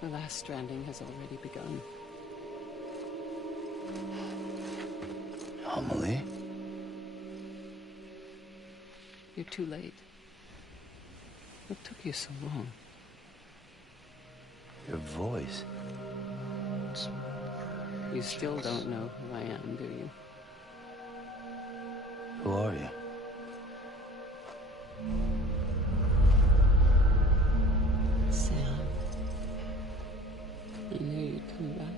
The last stranding has already begun. Amelie? You're too late. What took you so long? Your voice. You still don't know who I am, do you? Who are you? Sam. I knew you'd come back.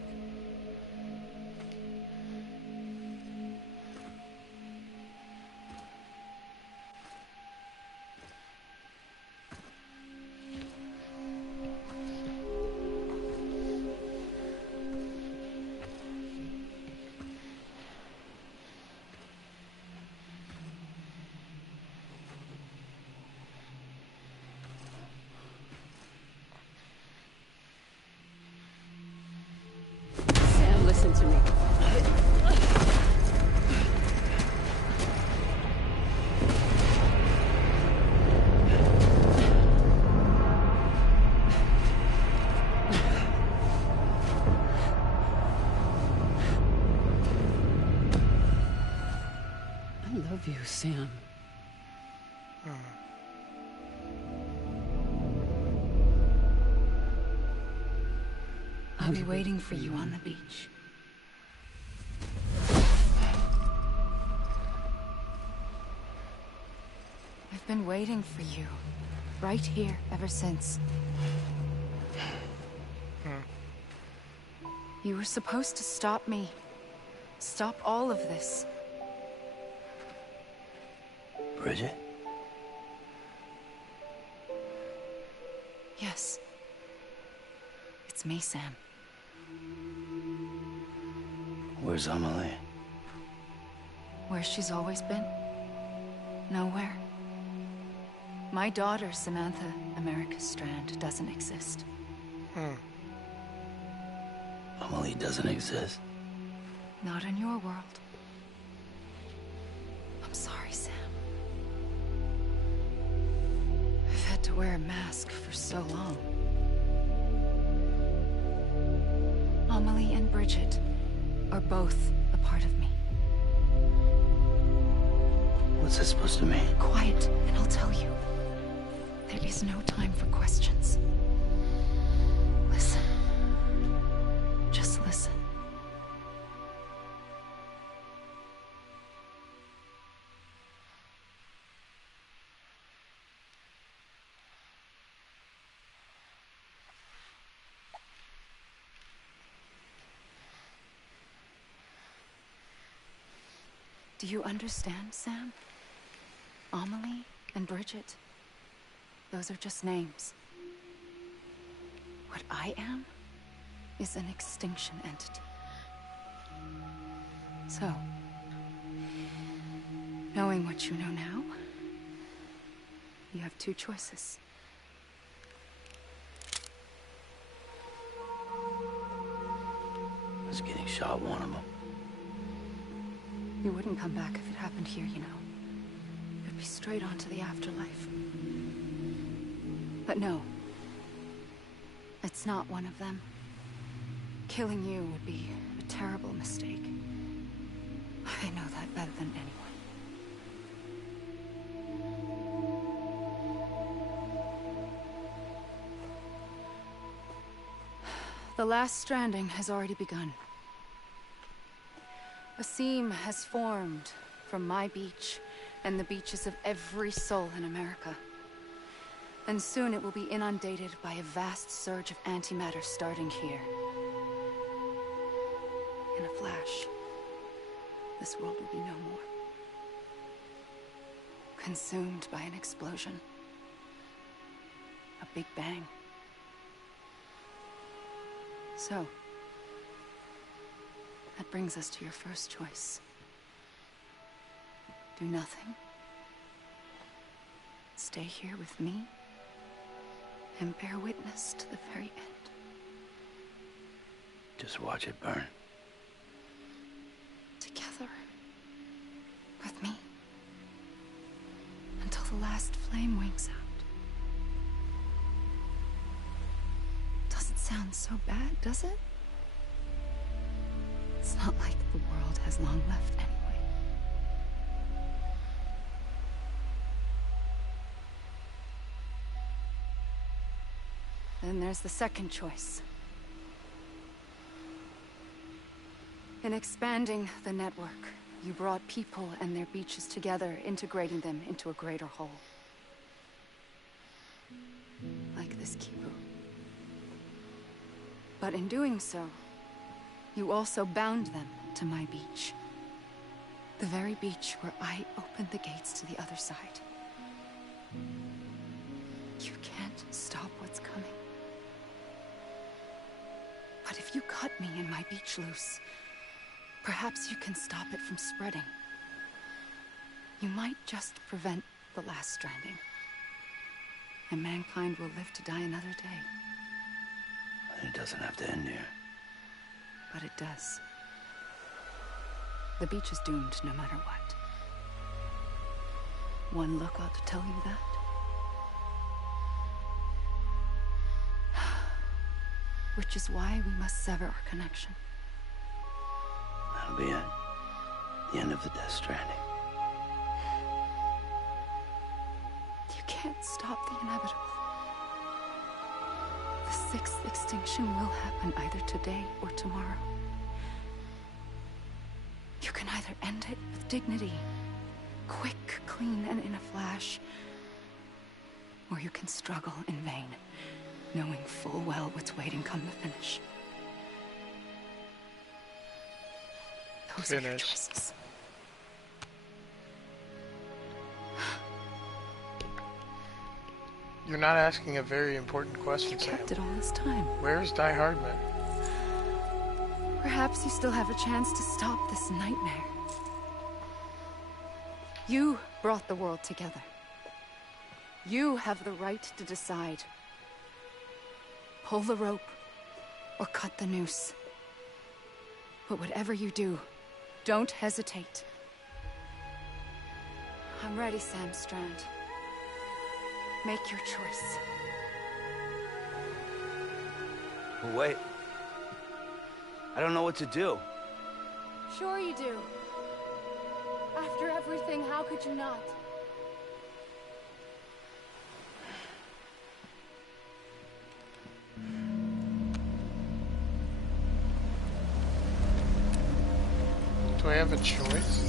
Listen to me. I love you, Sam. I'll be waiting for you on the beach. I've been waiting for you, right here, ever since. You were supposed to stop me. Stop all of this. Bridget? Yes. It's me, Sam. Where's Amelie? Where she's always been. Nowhere. My daughter, Samantha America Strand, doesn't exist. Amelie doesn't exist. Not in your world. I'm sorry, Sam. I've had to wear a mask for so long. Amelie and Bridget are both a part of me. What's that supposed to mean? Quiet, and I'll tell you. There is no time for questions. Listen. Just listen. Do you understand, Sam? Amelie and Bridget, those are just names. What I am is an extinction entity. So, knowing what you know now, you have two choices. Was getting shot one of them. You wouldn't come back if it happened here, you know. You'd be straight on to the afterlife. But no. It's not one of them. Killing you would be a terrible mistake. I know that better than anyone. The last stranding has already begun. A seam has formed from my beach and the beaches of every soul in America. And soon it will be inundated by a vast surge of antimatter starting here. In a flash, this world will be no more. Consumed by an explosion. A big bang. So, that brings us to your first choice. Do nothing. Stay here with me and bear witness to the very end. Just watch it burn. Together with me until the last flame winks out. Doesn't sound so bad, does it? It's not like the world has long left anyway. Then there's the second choice. In expanding the network, you brought people and their beaches together, integrating them into a greater whole. Like this kibu. But in doing so, you also bound them to my beach. The very beach where I opened the gates to the other side. You can't stop what's coming. But if you cut me and my beach loose, perhaps you can stop it from spreading. You might just prevent the last stranding. And mankind will live to die another day. And it doesn't have to end here. But it does. The beach is doomed no matter what. One look ought to tell you that. Which is why we must sever our connection. That'll be it. The end of the Death Stranding. You can't stop the inevitable. The sixth extinction will happen either today or tomorrow. You can either end it with dignity, quick, clean, and in a flash, or you can struggle in vain, knowing full well what's waiting come the finish. Those are your choices. You're not asking a very important question, Sam. You kept it all this time. Where's Cry-Hardman? Perhaps you still have a chance to stop this nightmare. You brought the world together. You have the right to decide. Pull the rope or cut the noose. But whatever you do, don't hesitate. I'm ready, Sam Strand. Make your choice. Wait. I don't know what to do. Sure you do. After everything, how could you not? Do I have a choice?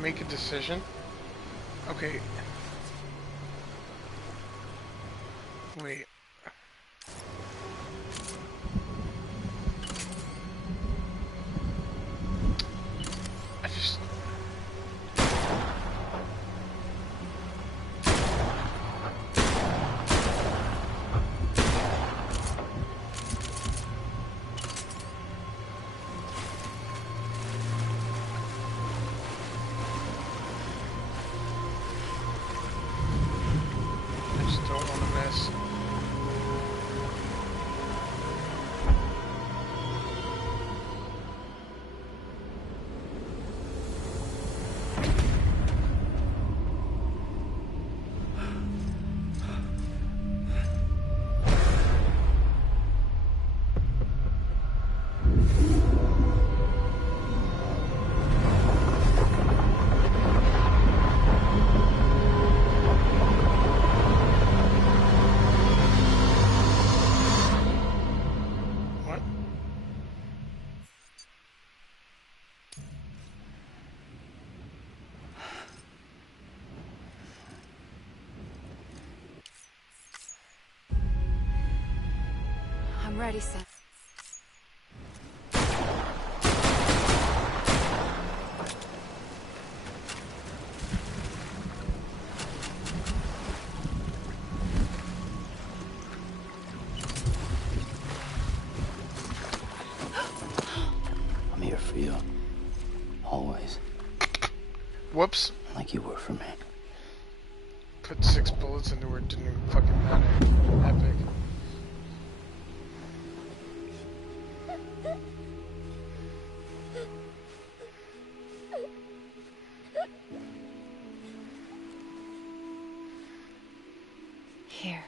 Make a decision? Okay. Wait. I just... don't want to miss. What? I'm ready, Sam. I'm here for you. Always. Whoops. Like you were for me. Put 6 bullets into her, it didn't even fucking matter. Epic. Here.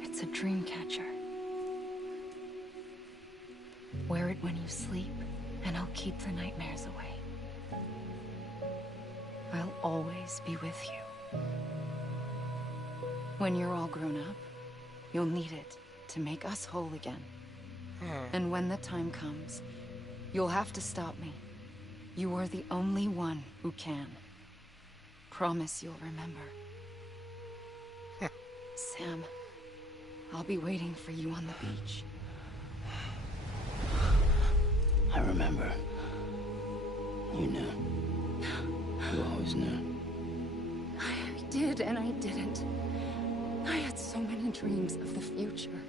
It's a dream catcher. Wear it when you sleep, and I'll keep the nightmares away. I'll always be with you. When you're all grown up, you'll need it to make us whole again. And when the time comes, you'll have to stop me. You are the only one who can. Promise you'll remember. Sam, I'll be waiting for you on the beach. I remember. You knew. You always knew. I did and I didn't. I had so many dreams of the future.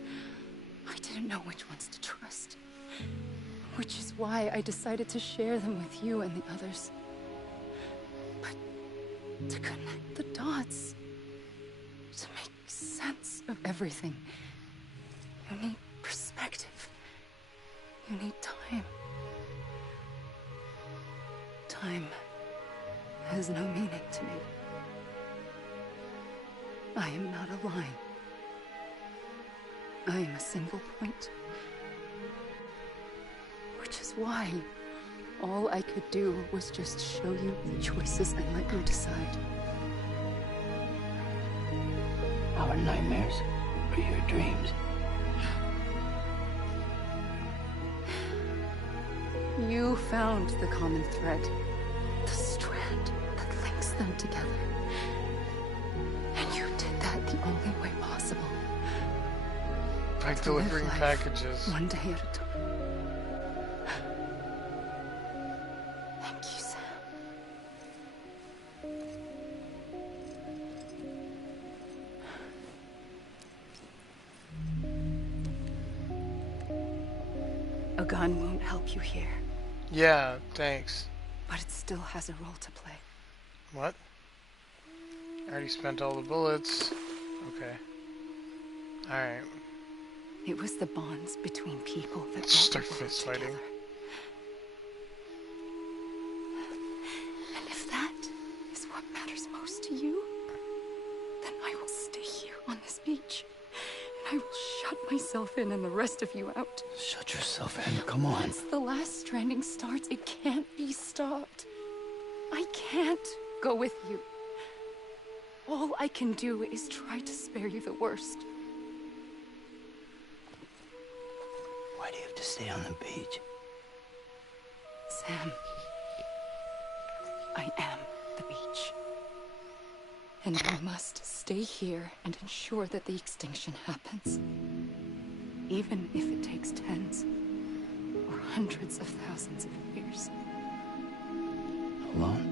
I didn't know which ones to trust. Which is why I decided to share them with you and the others. But to connect the dots, to make sense of everything, you need perspective. You need time. Time has no meaning to me. I am not a line. I am a single point. Which is why all I could do was just show you the choices and let you decide. Our nightmares or your dreams? You found the common thread, the strand that links them together. And you did that the only way possible. By To delivering live life packages. one day at a time. Thank you, Sam. A gun won't help you here, Yeah, thanks. but it still has a role to play. What? I already spent all the bullets. Okay. Alright. It was the bonds between people that brought Start the world fist fighting. together. And if that is what matters most to you, then I will stay here on this beach. And I will shut myself in and the rest of you out. Shut yourself in. Come on. Once the last stranding starts, it can't be stopped. I can't go with you. All I can do is try to spare you the worst. Why do you have to stay on the beach? Sam, I am the beach. And I must stay here and ensure that the extinction happens. Even if it takes tens or hundreds of thousands of years. Alone?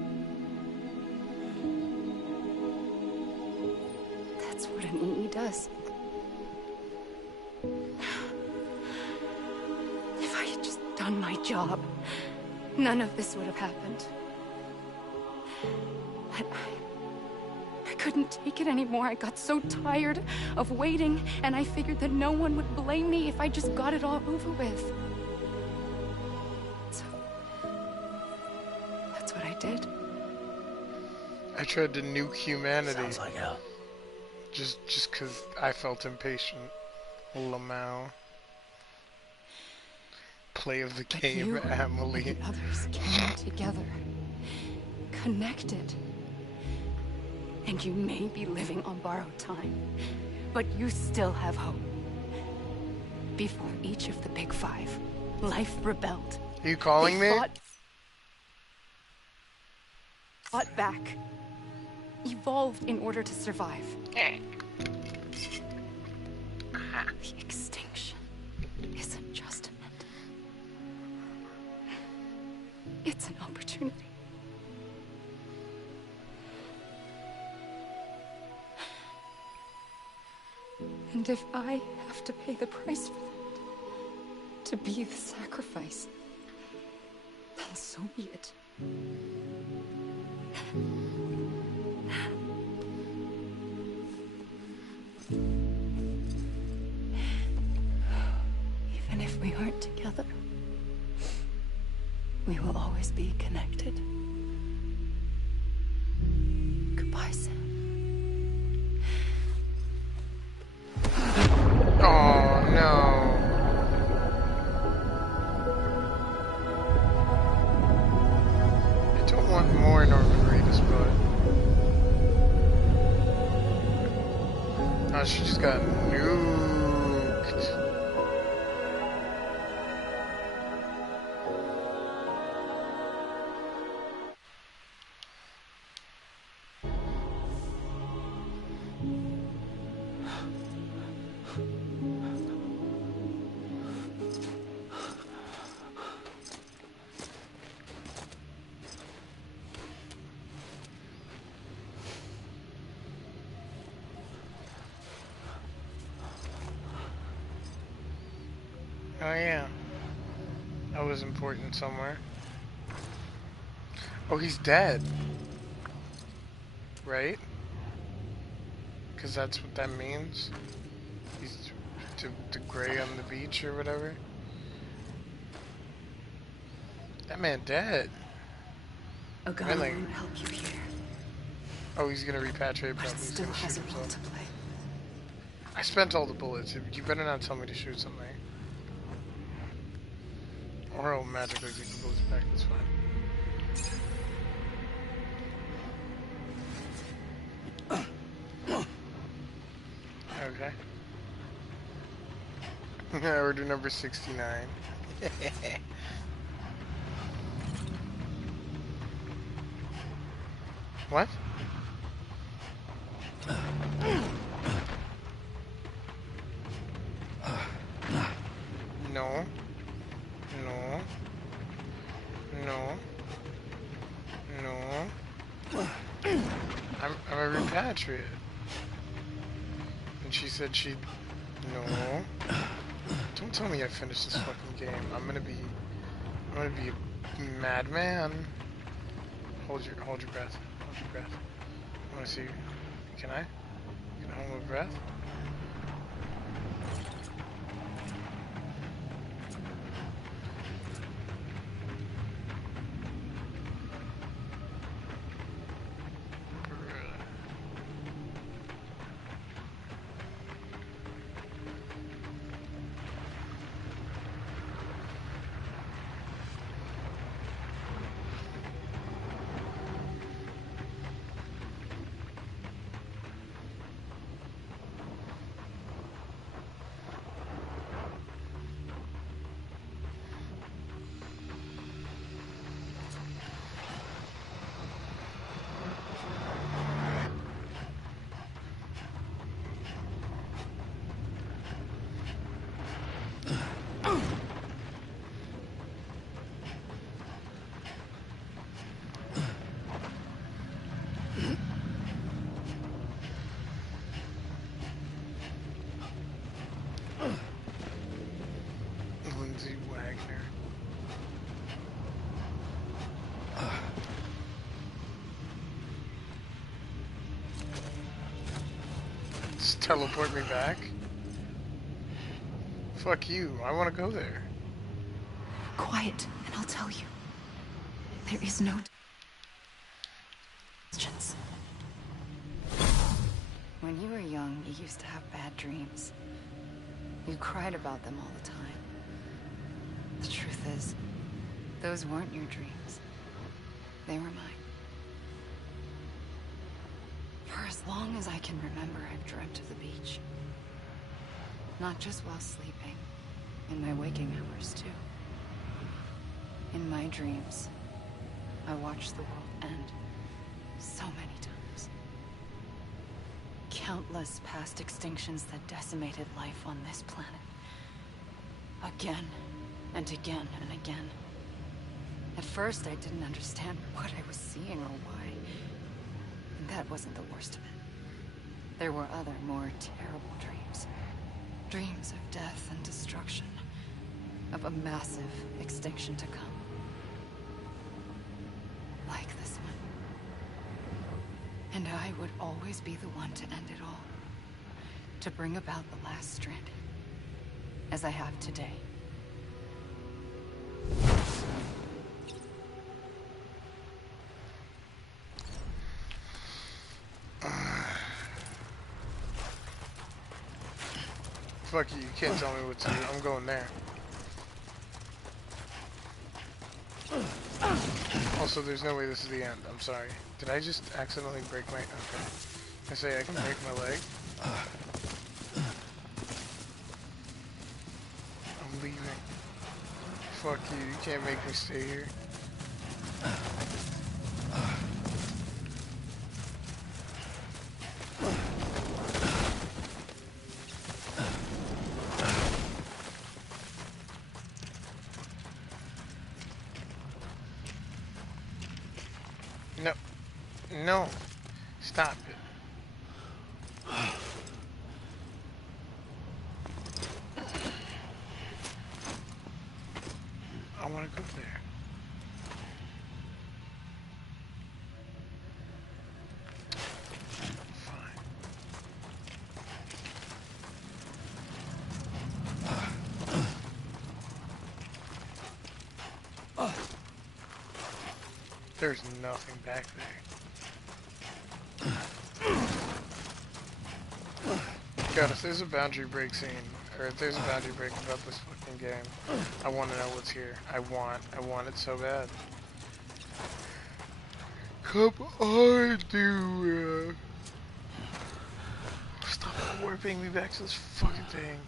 That's what an EE does. If I had just done my job, none of this would have happened. But I couldn't take it anymore. I got so tired of waiting, and I figured that no one would blame me if I just got it all over with. So, that's what I did. I tried to nuke humanity. Sounds like hell. Just cause I felt impatient. Lamau. Play of the But game, you and Emily. the others came together, connected. And you may be living on borrowed time, but you still have hope. Before each of the Big Five, life rebelled. Are you calling They me? fought back, evolved in order to survive. The extinction isn't just an end. It's an opportunity. And if I have to pay the price for that, to be the sacrifice, then so be it. We will always be connected. Goodbye, Sam. Oh no. I don't want more Norman Reedus, but oh, she just got nuked. Oh yeah, that was important somewhere. Oh, he's dead, right? Because that's what that means. He's to gray on the beach or whatever. That man dead. A gun Really? won't help you here. Oh, he's gonna repatriate, But probably. it He's still gonna has shoot a role himself. to play. I spent all the bullets. You better not tell me to shoot something. Or I'll magically take the bullets back, that's fine. Okay. Order number 69. What? No. No. No. No. I'm a repatriate. And she said she'd... No. Don't tell me I finished this fucking game. I'm gonna be a madman. Hold your breath. Hold your breath. I wanna see. Can I hold my breath? Wagner. Just teleport me back? Fuck you, I want to go there. Quiet, and I'll tell you. There is no questions. When you were young, you used to have bad dreams. You cried about them all the time. The truth is, those weren't your dreams. They were mine. For as long as I can remember, I've dreamt of the beach. Not just while sleeping, in my waking hours too. In my dreams, I watched the world end so many times. Countless past extinctions that decimated life on this planet. Again and again and again. At first, I didn't understand what I was seeing or why. And that wasn't the worst of it. There were other, more terrible dreams. Dreams of death and destruction. Of a massive extinction to come. Like this one. And I would always be the one to end it all. To bring about the last Stranding. As I have today. Fuck you, you can't tell me what to do. I'm going there. Also, there's no way this is the end. I'm sorry. Did I just accidentally break my... Okay. I say I can break my leg. I'm leaving. Fuck you, you can't make me stay here. No. No. Stop it. I want to go there. Fine. There's nothing back there. God, if there's a boundary break scene, or if there's a boundary break about this fucking game, I want to know what's here. I want it so bad. Come on, dude. Stop warping me back to this fucking thing.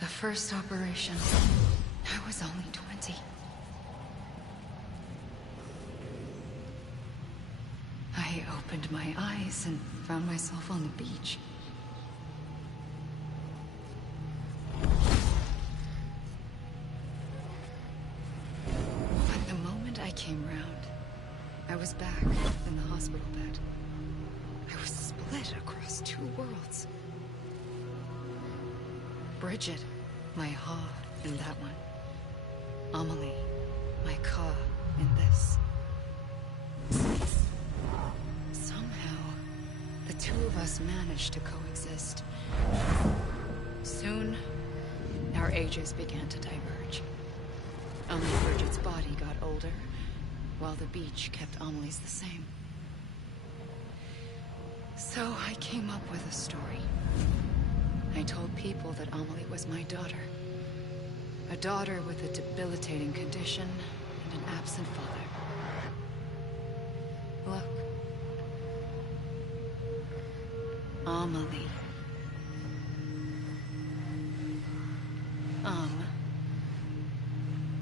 The first operation, I was only 20. I opened my eyes and found myself on the beach. But the moment I came round, I was back in the hospital bed. I was split across two worlds. Bridget, my Ha in that one. Amelie, my Ka in this. Somehow, the two of us managed to coexist. Soon, our ages began to diverge. Only Bridget's body got older, while the beach kept Amelie's the same. So I came up with a story. I told people that Amelie was my daughter. A daughter with a debilitating condition and an absent father. Look. Amelie.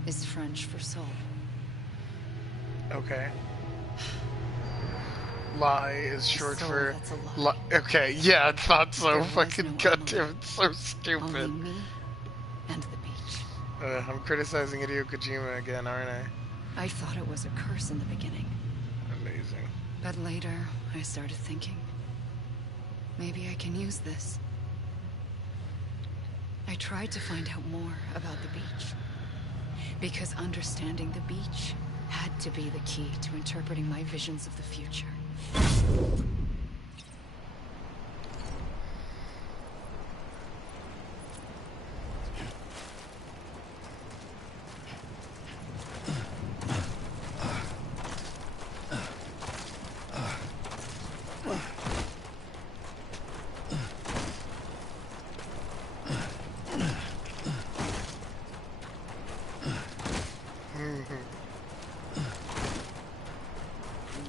Is French for soul. Okay. Lie is short soul for... that's alive. Okay, yeah, I thought so. There was Fucking no goddamn, it's so Only stupid. me and the beach. I'm criticizing Hideo Kojima again, aren't I? I thought it was a curse in the beginning. Amazing. But later, I started thinking, maybe I can use this. I tried to find out more about the beach. Because understanding the beach had to be the key to interpreting my visions of the future.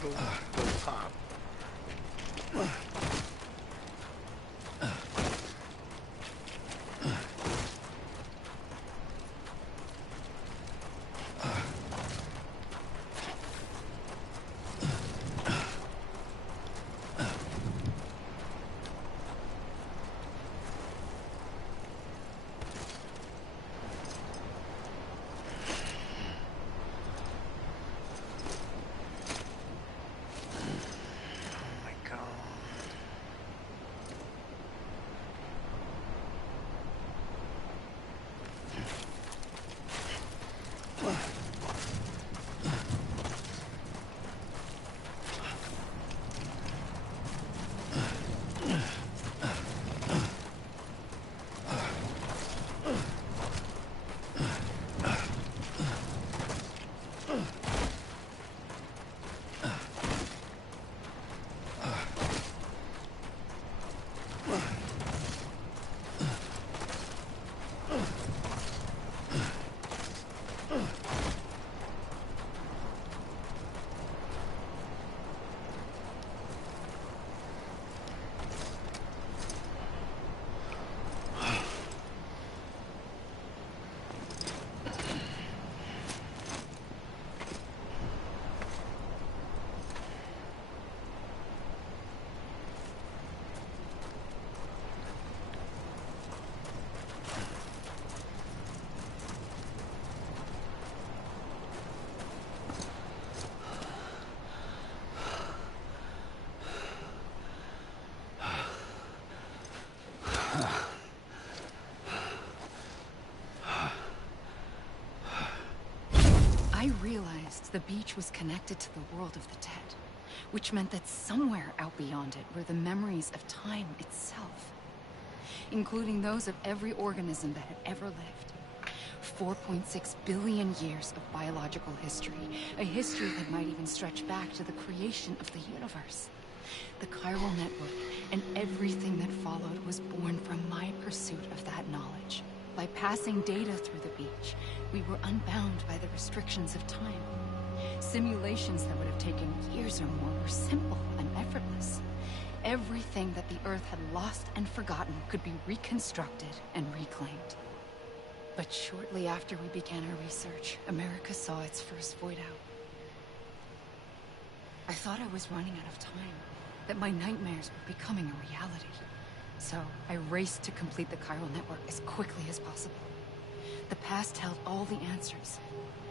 The top. realized the beach was connected to the world of the dead, which meant that somewhere out beyond it were the memories of time itself, including those of every organism that had ever lived. 4.6 billion years of biological history, a history that might even stretch back to the creation of the universe. The chiral network and everything that followed was born from my pursuit of that knowledge. By passing data through the beach, we were unbound by the restrictions of time. Simulations that would have taken years or more were simple and effortless. Everything that the Earth had lost and forgotten could be reconstructed and reclaimed. But shortly after we began our research, America saw its first void out. I thought I was running out of time, that my nightmares were becoming a reality. So I raced to complete the chiral network as quickly as possible. The past held all the answers.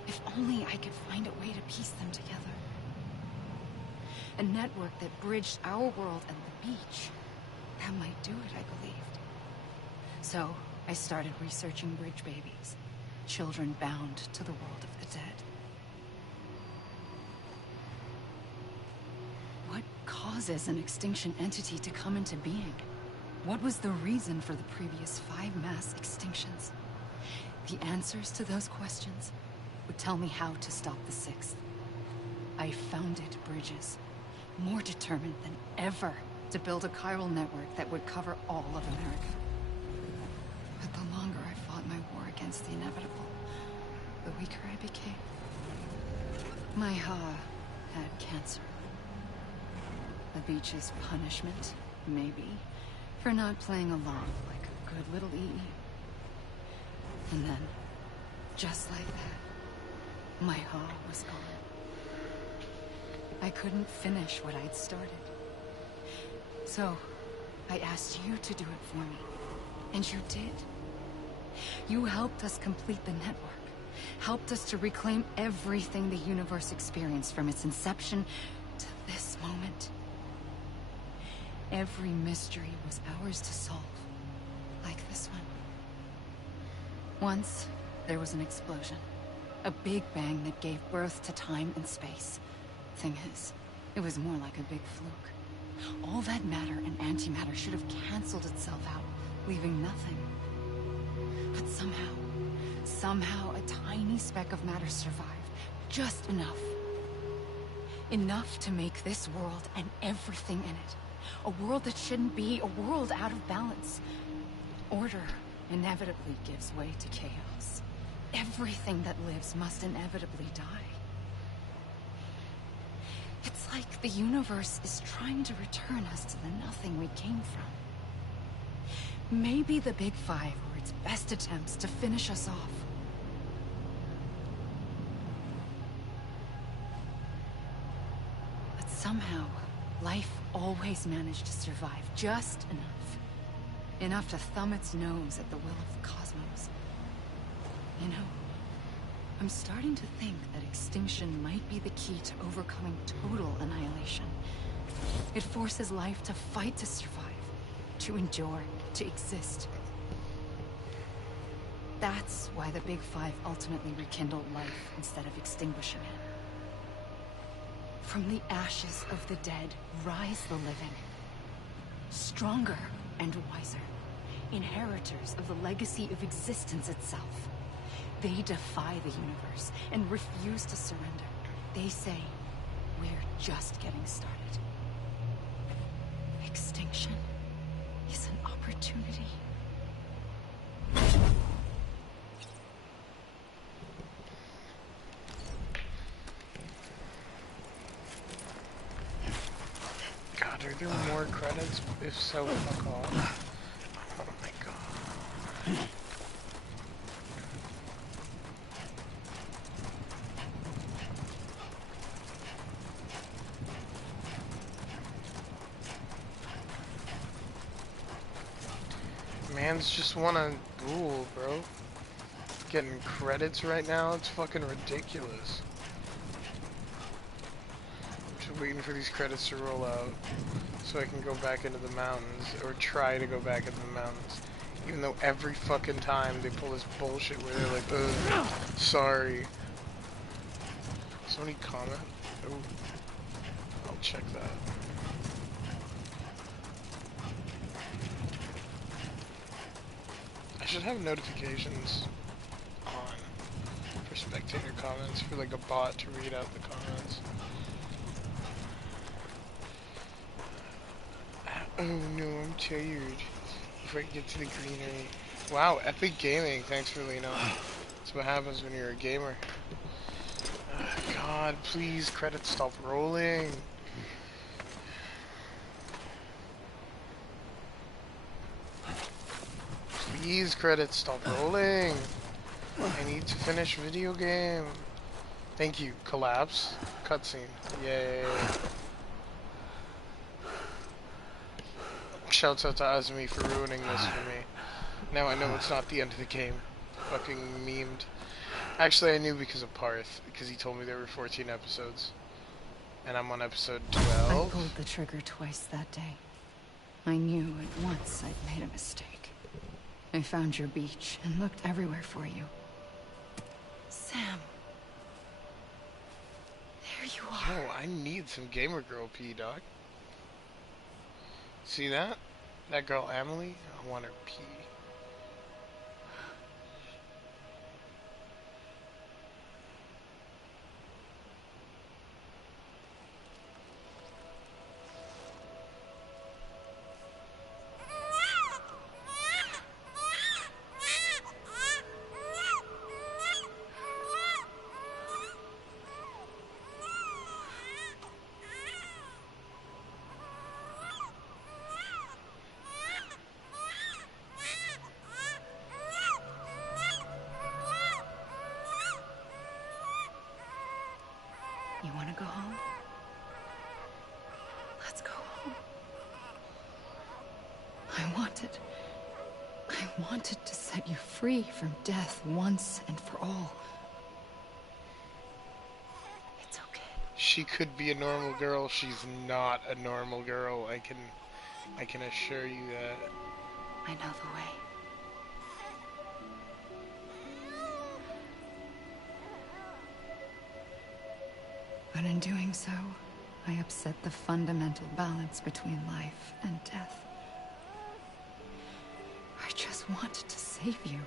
If only I could find a way to piece them together. A network that bridged our world and the beach. That might do it, I believed. So I started researching bridge babies, children bound to the world of the dead. What causes an extinction entity to come into being? What was the reason for the previous 5 mass extinctions? The answers to those questions would tell me how to stop the 6th. I founded bridges, more determined than ever to build a chiral network that would cover all of America. But the longer I fought my war against the inevitable, the weaker I became. My Ha had cancer. The beach's punishment, maybe, for not playing along like a good little EE. And then, just like that, my Ha was gone. I couldn't finish what I'd started. So, I asked you to do it for me. And you did. You helped us complete the network. Helped us to reclaim everything the universe experienced from its inception to this moment. Every mystery was ours to solve. Like this one. Once, there was an explosion. A big bang that gave birth to time and space. Thing is, it was more like a big fluke. All that matter and antimatter should have canceled itself out, leaving nothing. But somehow a tiny speck of matter survived. Just enough. Enough to make this world and everything in it. A world that shouldn't be, a world out of balance. Order inevitably gives way to chaos. Everything that lives must inevitably die. It's like the universe is trying to return us to the nothing we came from. Maybe the Big Five were its best attempts to finish us off. But somehow, life always managed to survive just enough. Enough to thumb its nose at the will of the cosmos. You know, I'm starting to think that extinction might be the key to overcoming total annihilation. It forces life to fight to survive, to endure, to exist. That's why the Big Five ultimately rekindled life instead of extinguishing it. From the ashes of the dead, rise the living. Stronger and wiser. Inheritors of the legacy of existence itself. They defy the universe and refuse to surrender. They say, we're just getting started. Extinction is an opportunity. God, are there more credits? If so, fuck off. Oh my god. Man's just wanna rule, bro. Getting credits right now, it's fucking ridiculous. Just waiting for these credits to roll out so I can go back into the mountains, or try to go back into the mountains. Even though every fucking time they pull this bullshit where they're like, ugh, sorry. Somebody comment? Oh, I'll check that. I should have notifications on for spectator comments, for like a bot to read out the comments. Oh no, I'm tired. Before I get to the greenery. Wow, Epic Gaming, thanks for Lino. That's what happens when you're a gamer. God, please, credits stop rolling. Please, credits stop rolling. I need to finish video game. Thank you. Collapse. Cutscene. Yay. Shouts out to Azumi for ruining this for me. Now I know it's not the end of the game. Fucking memed. Actually, I knew because of Parth, because he told me there were 14 episodes. And I'm on episode 12. I pulled the trigger twice that day. I knew at once I'd made a mistake. I found your beach and looked everywhere for you. Sam. There you are. Oh, I need some gamer girl pee, dog. See that? That girl Emily? I want her pee. You want to go home? Let's go home. I wanted to set you free from death once and for all. It's okay. She could be a normal girl. She's not a normal girl. I can assure you that. I know the way. But in doing so, I upset the fundamental balance between life and death. I just wanted to save you.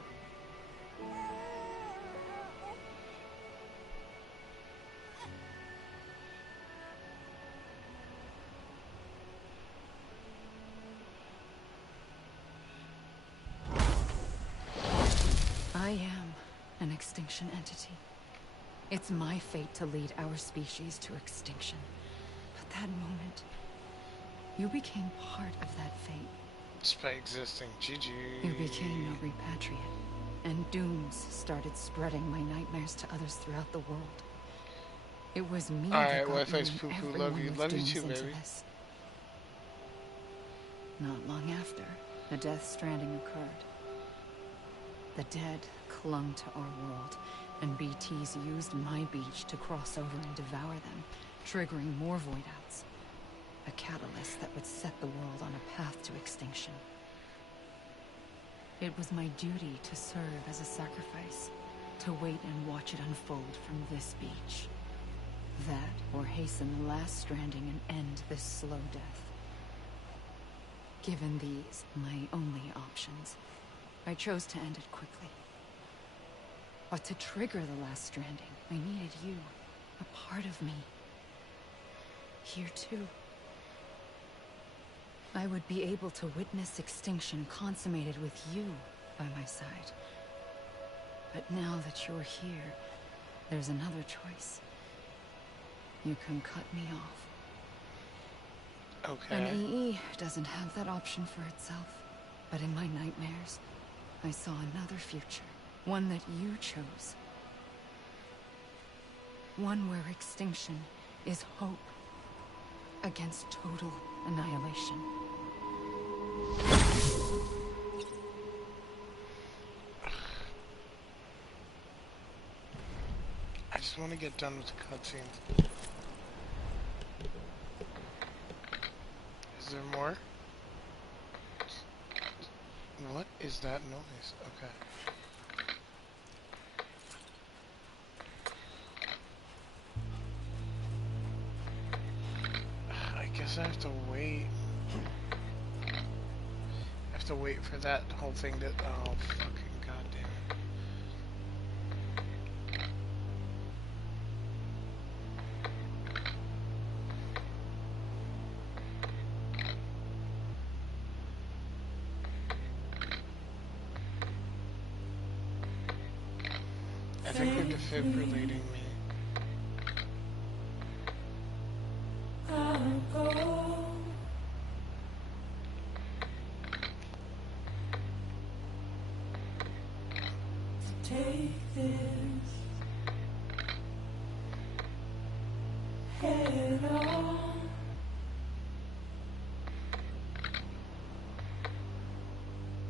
I am an extinction entity. It's my fate to lead our species to extinction. But that moment, you became part of that fate. Just by existing. GG. You became a repatriate, and dooms started spreading my nightmares to others throughout the world. It was me Alright, that got Wi-Fi's you and poo-poo. Love you. everyone with Love you dooms too, into baby. this. Not long after, the Death Stranding occurred. The dead clung to our world, and BTs used my beach to cross over and devour them, triggering more void-outs. A catalyst that would set the world on a path to extinction. It was my duty to serve as a sacrifice, to wait and watch it unfold from this beach. That, or hasten the last stranding and end this slow death. Given these, my only options, I chose to end it quickly. But to trigger the last stranding, I needed you, a part of me. Here too. I would be able to witness extinction consummated with you by my side. But now that you're here, there's another choice. You can cut me off. Okay. An EE doesn't have that option for itself. But in my nightmares, I saw another future. One that you chose. One where extinction is hope against total annihilation. I just want to get done with the cutscenes. Is there more? What is that noise? Okay. guess I have to wait. I have to wait for that whole thing to... Oh, fucking goddamn. I think they're defibrillating me. Take this head on.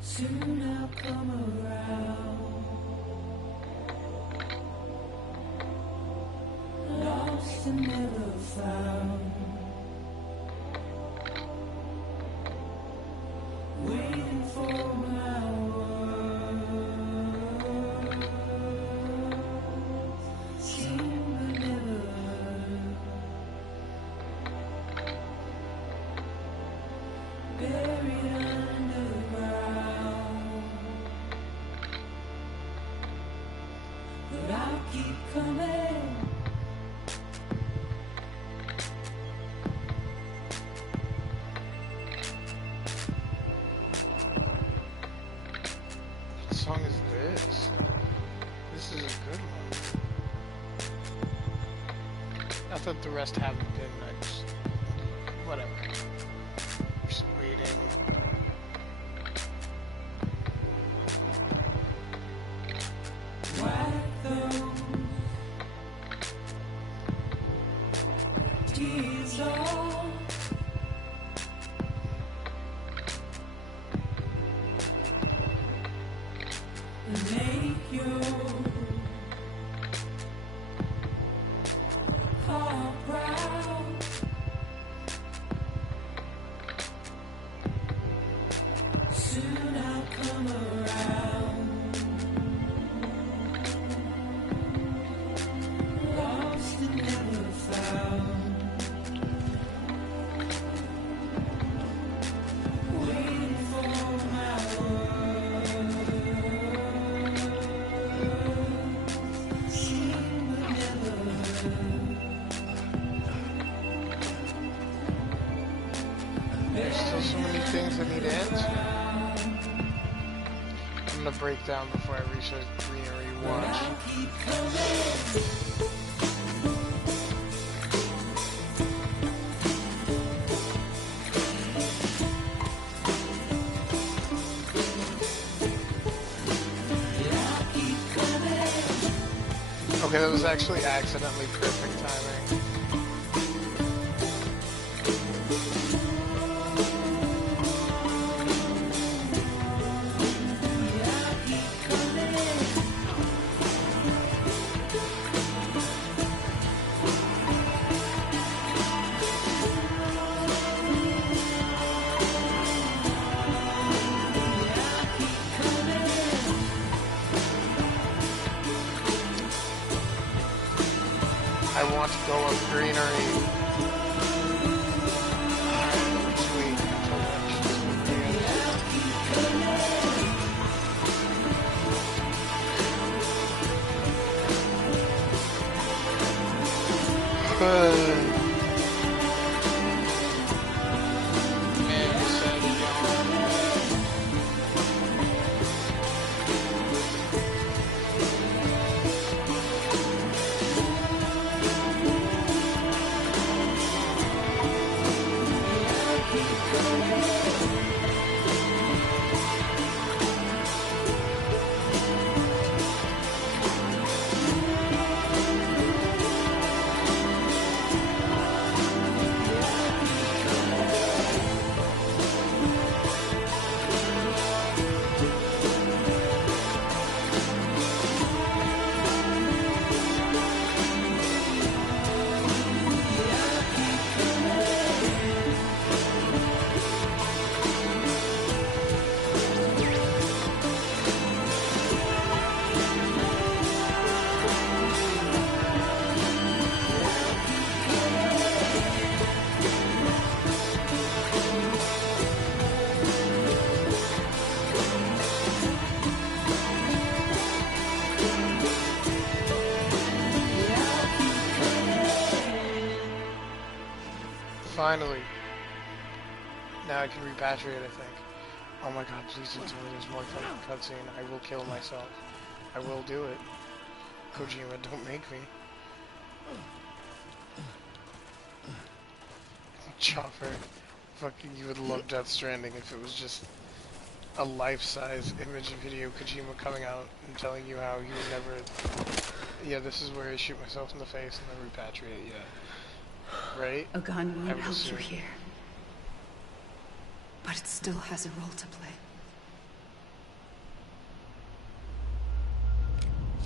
Soon I'll come around. Lost and never found. Waiting for my What song is this? This is a good one. I thought the rest haven't been. I just... whatever. Just waiting. I'm gonna break down before I reach a greenery watch. Okay, that was actually accidentally perfect timing. I want to go up greenery. Sweet. Man, you said Finally. Now I can repatriate, I think. Oh my god, please don't tell me there's more cutscene. I will kill myself. I will do it. Kojima, don't make me. Chopper. Fucking, you would love Death Stranding if it was just a life-size image of Hideo Kojima coming out and telling you how he would never... Yeah, this is where I shoot myself in the face and then repatriate, yeah. Right? A gun I won't would help you assume. here. But it still has a role to play.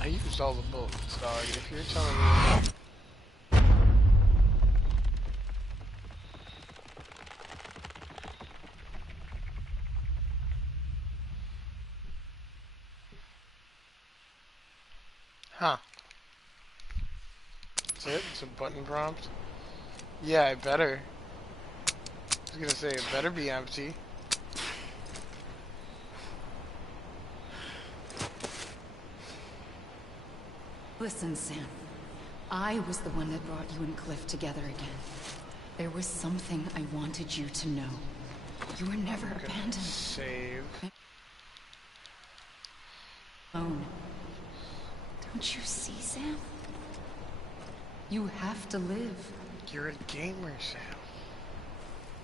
I used all the bullets, dog. If you're telling me... Huh. That's it? It's a button prompt? Yeah, I better. I was gonna say, it better be empty. Listen, Sam. I was the one that brought you and Cliff together again. There was something I wanted you to know. You were never abandoned. Save. Alone. Don't you see, Sam? You have to live. You're a gamer, Sam.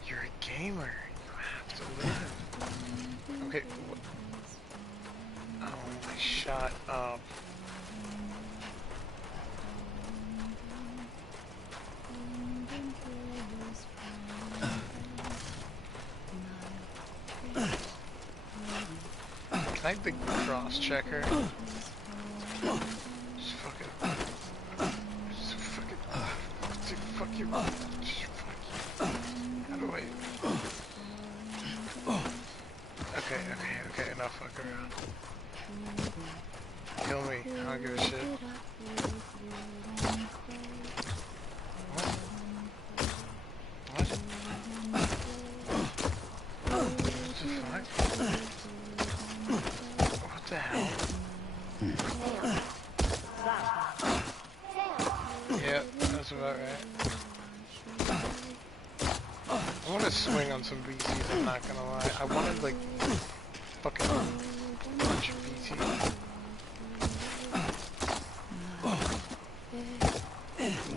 You're a gamer. You have to live. Okay. Oh, my shot up. Can I big cross checker? Just fucking. Just fucking. Dude, fuck you. Just fuck you. How do I. Okay, enough fuck around. Kill me. I don't give a shit. What? What? What the fuck? What the hell? Yeah, that's about right. I want to swing on some BTs, I'm not gonna lie. I wanted, like, fucking bunch of BTs.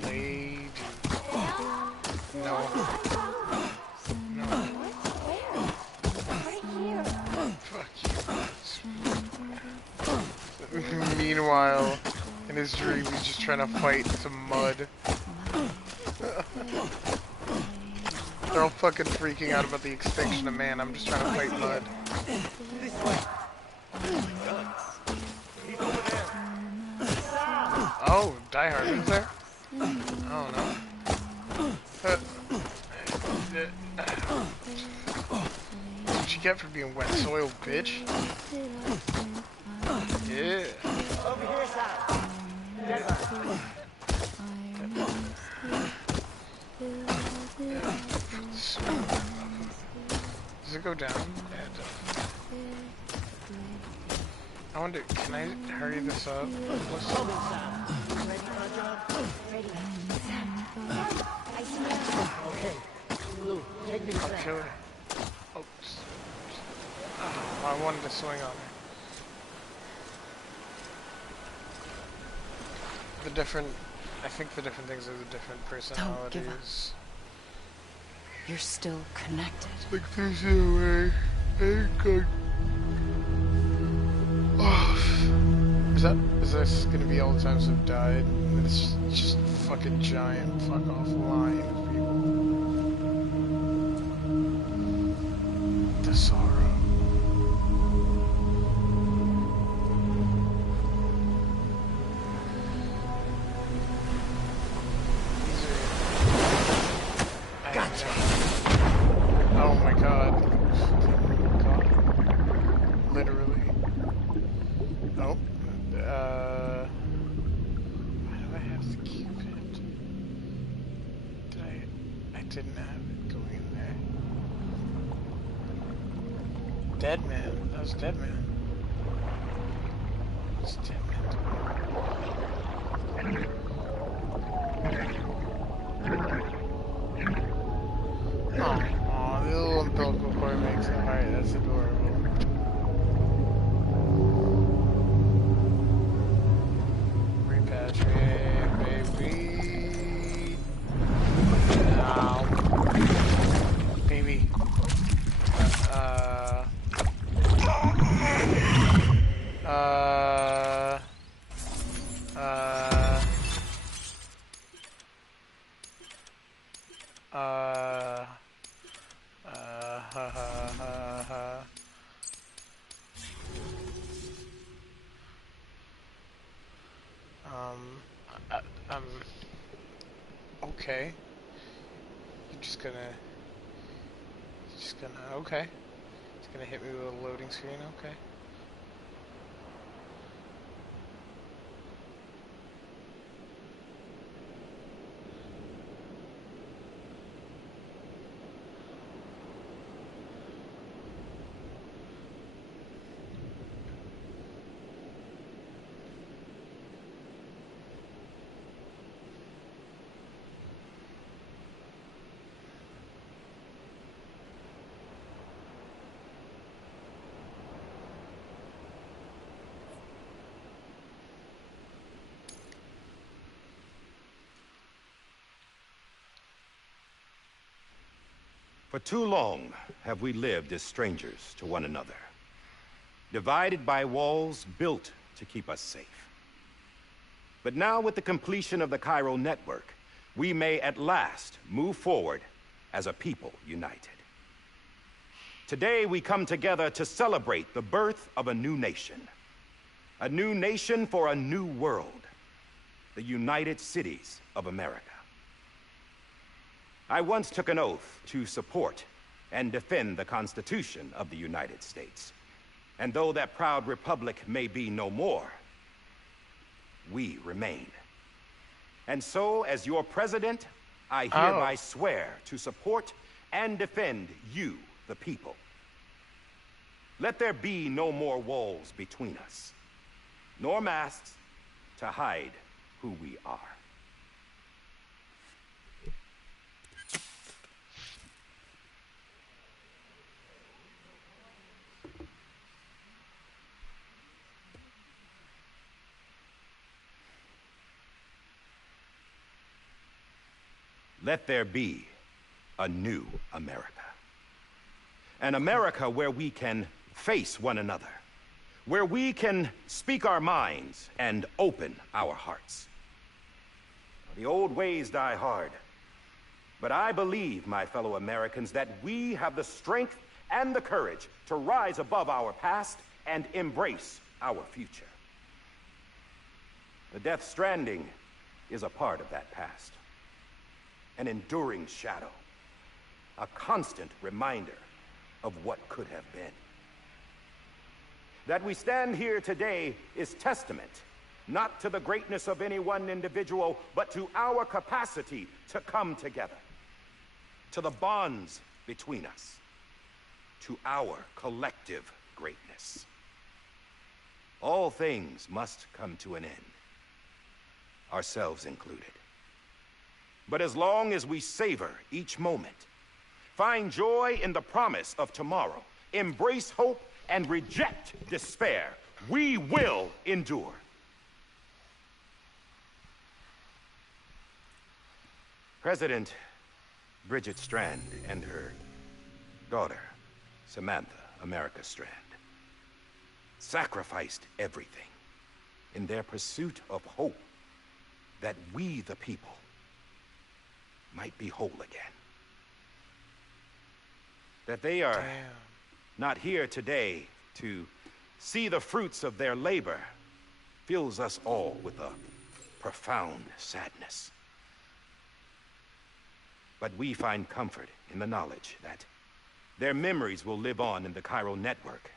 Lady. No. No. Fuck you. Meanwhile, in his dream, he's just trying to fight some mud. They're all fucking freaking out about the extinction of man. I'm just trying to fight mud. Oh, Cry-Hardman's there? Oh no. What'd you get for being wet soil, bitch? Yeah. Over here, Sam. Does it go down? Yeah, it does. I wonder, can I hurry this up? What's Ready for a job? Ready. Sam. I see you. Okay. Lou, take me to I'll Sam. kill her. Oh, I wanted to swing on her. The different, I think the different things are the different personalities. give up. You're still connected. Like there's no way. Ain't good. Oh. Is this gonna be all the times I've died? It's just a fucking giant fuck off line of people. The sorrow. Gotcha. Oh my god. Literally. Oh. Why do I have the Cupid? I didn't have it going in there. Dead man. That was Dead Man. What's Dead Man doing? Uh... Ha ha ha ha. Um, okay. Okay. It's gonna hit me with a loading screen, okay. For too long have we lived as strangers to one another, divided by walls built to keep us safe. But now, with the completion of the Cairo network, we may at last move forward as a people united. Today, we come together to celebrate the birth of a new nation for a new world, the United Cities of America. I once took an oath to support and defend the Constitution of the United States. And though that proud republic may be no more, we remain. And so, as your president, I hereby swear to support and defend you, the people. Let there be no more walls between us, nor masks to hide who we are. Let there be a new America. An America where we can face one another, where we can speak our minds and open our hearts. The old ways die hard, but I believe, my fellow Americans, that we have the strength and the courage to rise above our past and embrace our future. The Death Stranding is a part of that past. An enduring shadow, a constant reminder of what could have been. That we stand here today is testament, not to the greatness of any one individual, but to our capacity to come together, to the bonds between us, to our collective greatness. All things must come to an end, ourselves included. But as long as we savor each moment, find joy in the promise of tomorrow, embrace hope, and reject despair, we will endure. President Bridget Strand and her daughter, Samantha America Strand, sacrificed everything in their pursuit of hope that we, the people, might be whole again. That they are not here today to see the fruits of their labor fills us all with a profound sadness. But we find comfort in the knowledge that their memories will live on in the Cairo network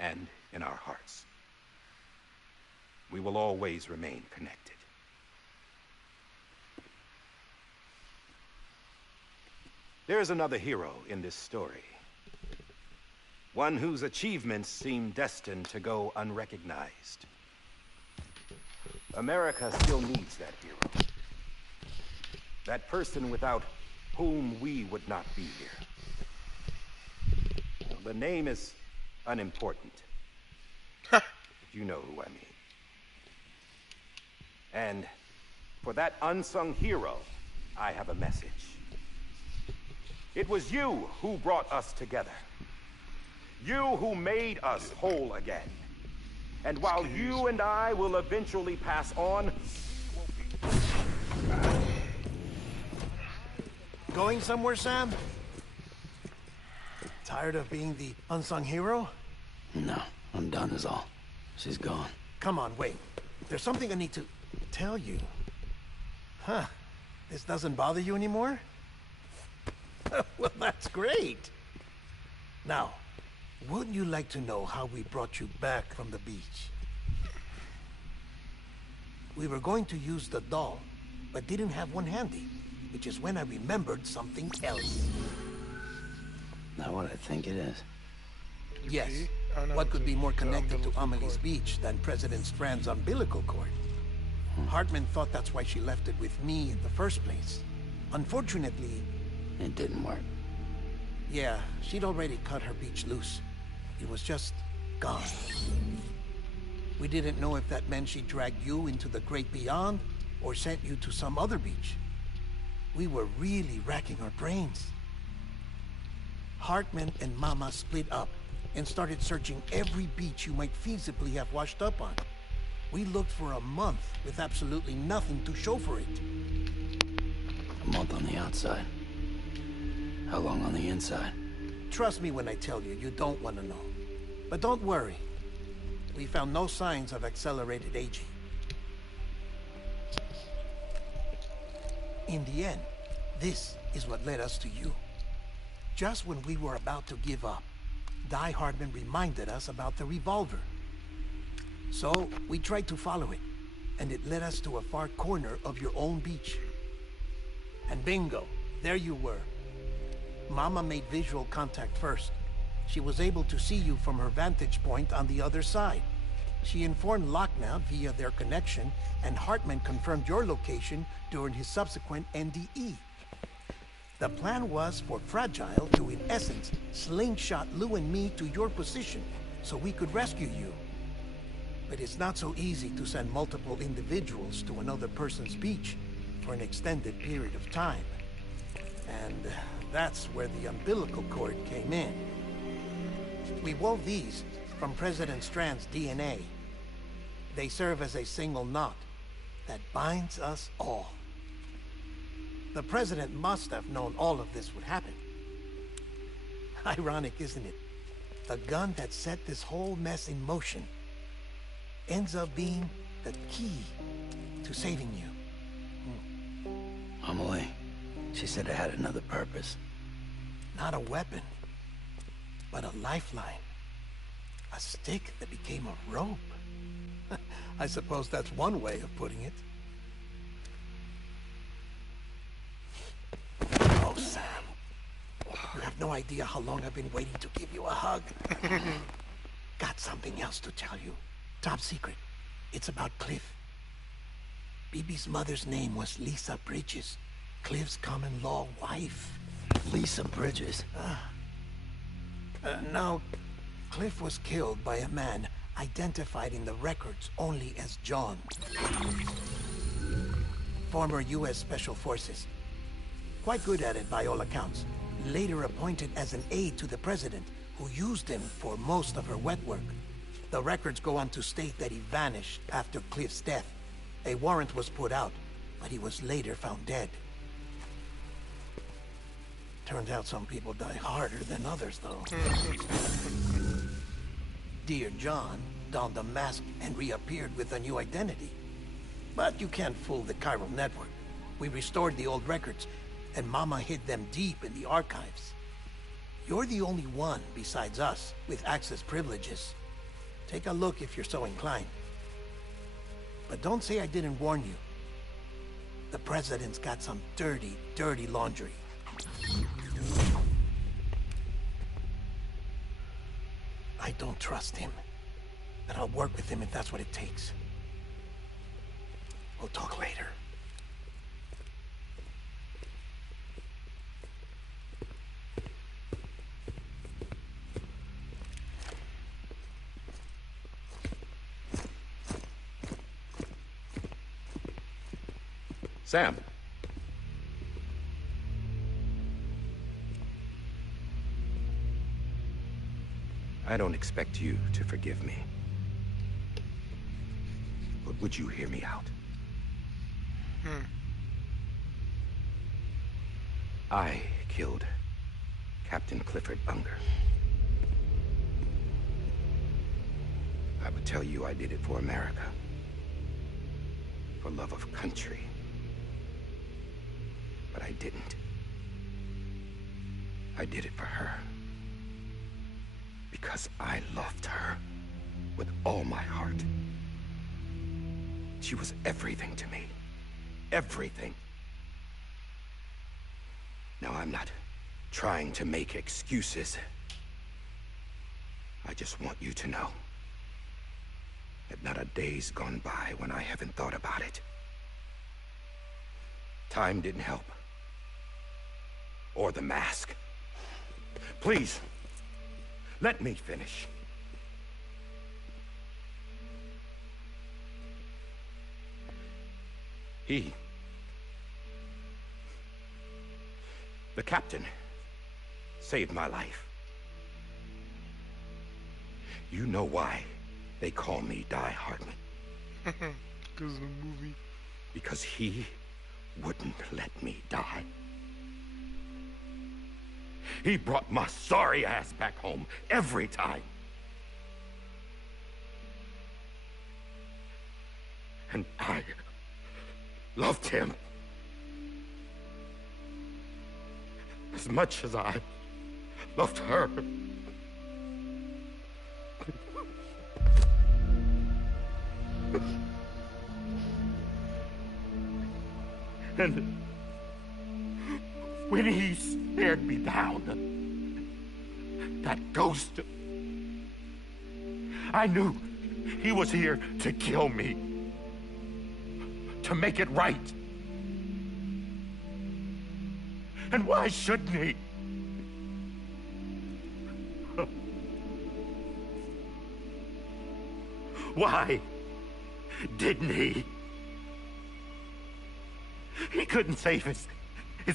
and in our hearts. We will always remain connected. There is another hero in this story. One whose achievements seem destined to go unrecognized. America still needs that hero. That person without whom we would not be here. The name is unimportant. But you know who I mean. And for that unsung hero, I have a message. It was you who brought us together. You who made us whole again. And while you and I will eventually pass on, Going somewhere, Sam? Tired of being the unsung hero? No, I'm done is all. She's gone. Come on, wait. There's something I need to tell you. Huh. This doesn't bother you anymore? Well, that's great. Now, wouldn't you like to know how we brought you back from the beach? We were going to use the doll, but didn't have one handy, which is when I remembered something else. Not what I think it is. Yes. Oh, no, What could be more the connected to umbilical Amelie's cord. beach than President Strand's umbilical cord? Hardman thought that's why she left it with me in the first place. Unfortunately, It didn't work. yeah, she'd already cut her beach loose. It was just gone. We didn't know if that meant she dragged you into the great beyond or sent you to some other beach. We were really racking our brains. Hartman and Mama split up and started searching every beach you might feasibly have washed up on. We looked for a month with absolutely nothing to show for it. A month on the outside. How long on the inside? Trust me when I tell you, you don't want to know. But don't worry. We found no signs of accelerated aging. In the end, this is what led us to you. Just when we were about to give up, Cry-Hardman reminded us about the revolver. So, we tried to follow it, and it led us to a far corner of your own beach. And bingo, there you were. Mama made visual contact first. She was able to see you from her vantage point on the other side. She informed Lockna via their connection, and Hartman confirmed your location during his subsequent NDE. The plan was for Fragile to, in essence, slingshot Lou and me to your position so we could rescue you. But it's not so easy to send multiple individuals to another person's beach for an extended period of time. And that's where the umbilical cord came in. We wove these from President Strand's DNA. They serve as a single knot that binds us all. The President must have known all of this would happen. Ironic, isn't it? The gun that set this whole mess in motion ends up being the key to saving you. Amelie, she said it had another purpose. Not a weapon, but a lifeline. A stick that became a rope. I suppose that's one way of putting it. Oh, Sam. You have no idea how long I've been waiting to give you a hug. Got something else to tell you. Top secret. It's about Cliff. Bibi's mother's name was Lisa Bridges, Cliff's common-law wife. Lisa Bridges. Now, Cliff was killed by a man identified in the records only as John. Former U.S. Special Forces. Quite good at it by all accounts. Later appointed as an aide to the president, who used him for most of her wet work. The records go on to state that he vanished after Cliff's death. A warrant was put out, but he was later found dead. Turns out some people die harder than others, though. Dear John donned a mask and reappeared with a new identity. But you can't fool the chiral network. We restored the old records, and Mama hid them deep in the archives. You're the only one, besides us, with access privileges. Take a look if you're so inclined. But don't say I didn't warn you. The President's got some dirty, dirty laundry. I don't trust him, but I'll work with him if that's what it takes. We'll talk later. Sam. I don't expect you to forgive me. Would you hear me out? I killed Captain Clifford Unger. I would tell you I did it for America. For love of country. But I didn't. I did it for her. Because I loved her with all my heart. She was everything to me. Everything. Now, I'm not trying to make excuses. I just want you to know that not a day's gone by when I haven't thought about it. Time didn't help. Or the mask. Please, let me finish. The captain saved my life. You know why they call me Cry-Hardman? Because of the movie. Because he wouldn't let me die. He brought my sorry ass back home every time. And I loved him as much as I loved her. And when he stared me down, that ghost, I knew he was here to kill me, to make it right. And why shouldn't he? Why didn't he? He couldn't save his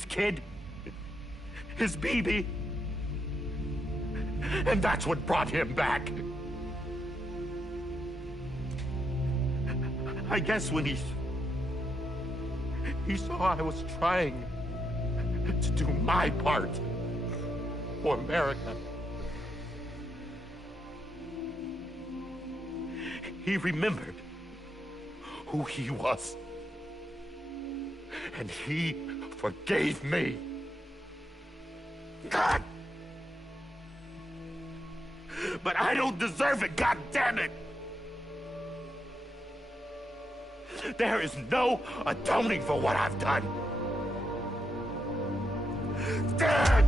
kid, his baby. And that's what brought him back. I guess when he saw I was trying to do my part for America, he remembered who he was. And he forgave me. God! But I don't deserve it, God damn it! There is no atoning for what I've done. God!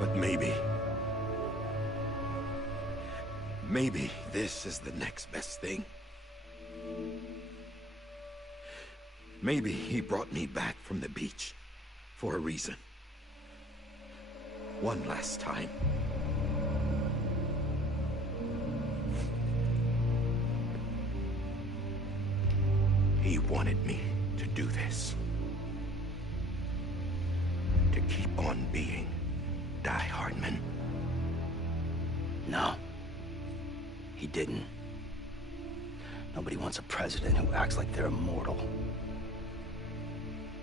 But maybe this is the next best thing. Maybe he brought me back from the beach for a reason. One last time. He wanted me to do this. To keep on being Cry-Hardman. No. He didn't. Nobody wants a president who acts like they're immortal.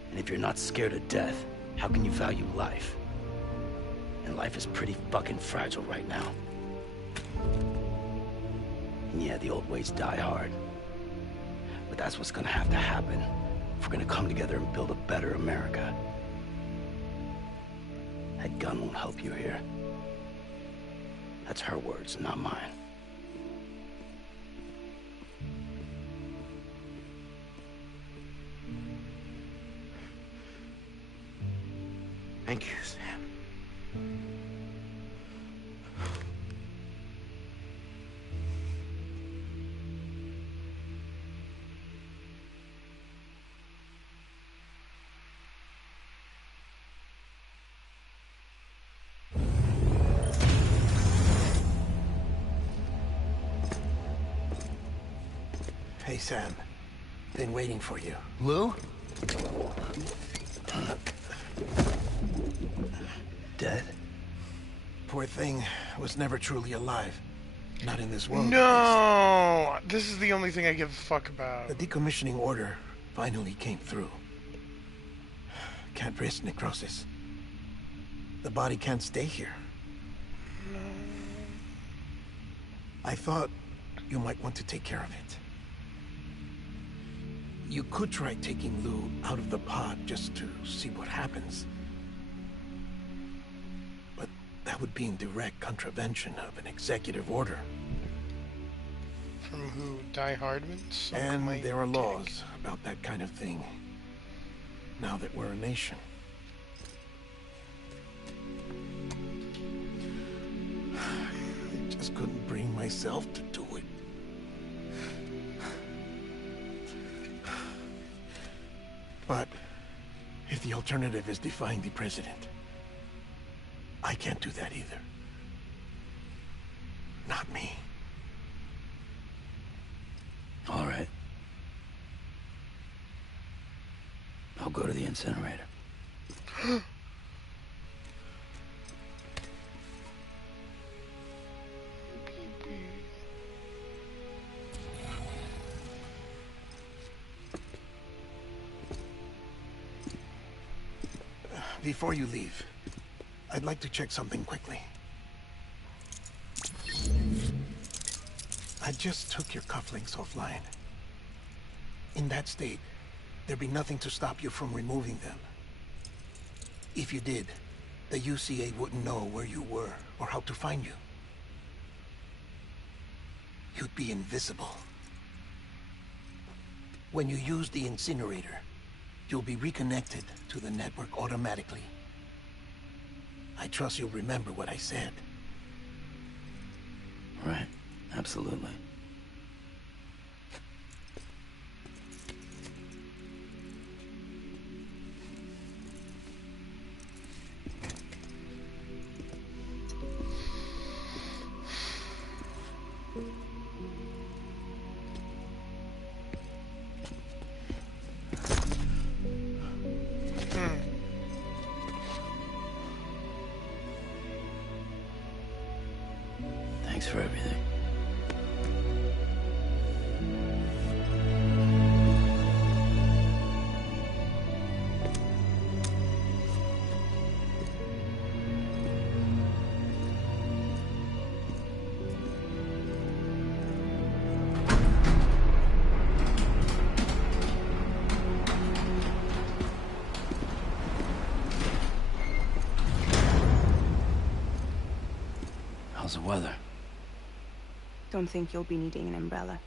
And if you're not scared of death, how can you value life? And life is pretty fucking fragile right now. And yeah, the old ways die hard. But that's what's gonna have to happen if we're gonna come together and build a better America. That gun won't help you here. That's her words, not mine. Thank you, Sam. Hey, Sam. Been waiting for you. Lou? Dead? Poor thing was never truly alive. Not in this world. No! This is the only thing I give a fuck about. The decommissioning order finally came through. Can't risk necrosis. The body can't stay here. No. I thought you might want to take care of it. You could try taking Lou out of the pod just to see what happens. But that would be in direct contravention of an executive order. From who? Die-Hardman? And there are laws about that kind of thing, now that we're a nation. I just couldn't bring myself to do it. But if the alternative is defying the president, I can't do that either. Not me. All right. I'll go to the incinerator. Before you leave, I'd like to check something quickly. I just took your cufflinks offline. In that state, there'd be nothing to stop you from removing them. If you did, the UCA wouldn't know where you were or how to find you. You'd be invisible. When you use the incinerator, you'll be reconnected to the network automatically. I trust you'll remember what I said. Right, absolutely. Thanks for everything. How's the weather? Don't think you'll be needing an umbrella.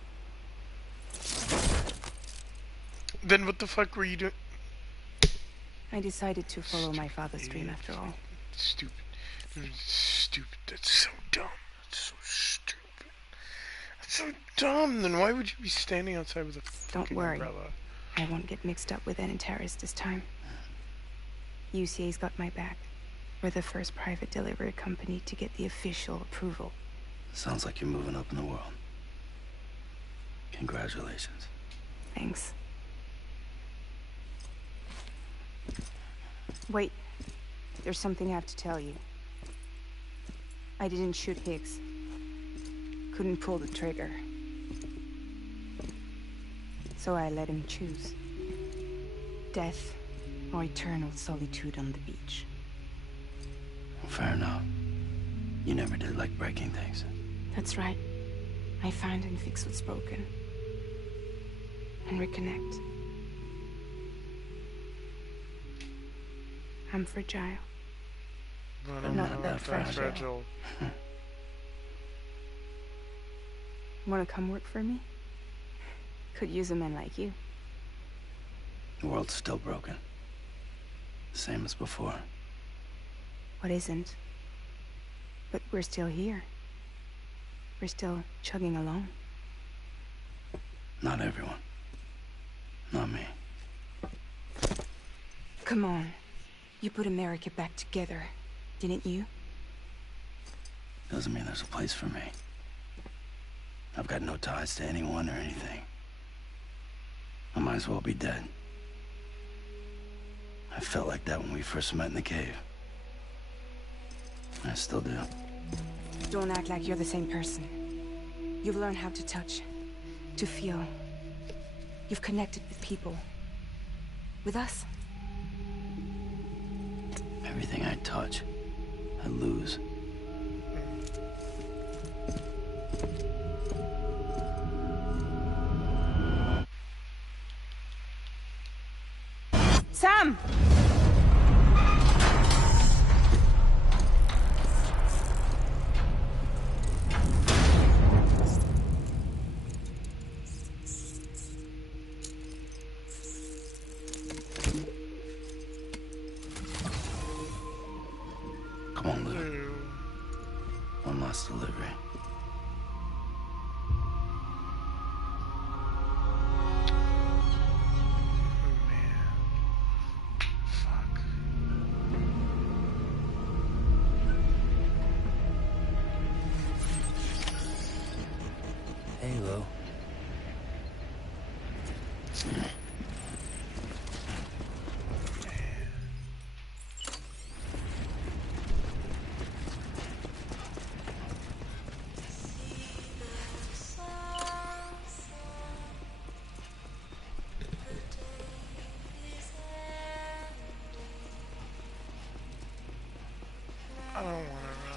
Then what the fuck were you doing? I decided to follow my father's dream after all. Stupid. Stupid. That's so dumb. That's so stupid. That's so dumb. Then why would you be standing outside with a fucking Don't worry. umbrella? I won't get mixed up with any terrorists this time. UCA's got my back. We're the first private delivery company to get the official approval. Sounds like you're moving up in the world. Congratulations. Thanks. Wait. There's something I have to tell you. I didn't shoot Higgs. Couldn't pull the trigger. So I let him choose. Death or eternal solitude on the beach. Well, fair enough. You never did like breaking things. That's right. I find and fix what's broken. And reconnect. I'm fragile. But not that fragile. Wanna come work for me? Could use a man like you. The world's still broken. Same as before. What isn't? But we're still here. We're still chugging along. Not everyone. Not me. Come on. You put America back together, didn't you? Doesn't mean there's a place for me. I've got no ties to anyone or anything. might as well be dead. I felt like that when we first met in the cave. I still do. Don't act like you're the same person. You've learned how to touch, to feel. You've connected with people. With us. Everything I touch, I lose. Sam! Come on, Lou. One last delivery. Hey, Lou. I don't want to run.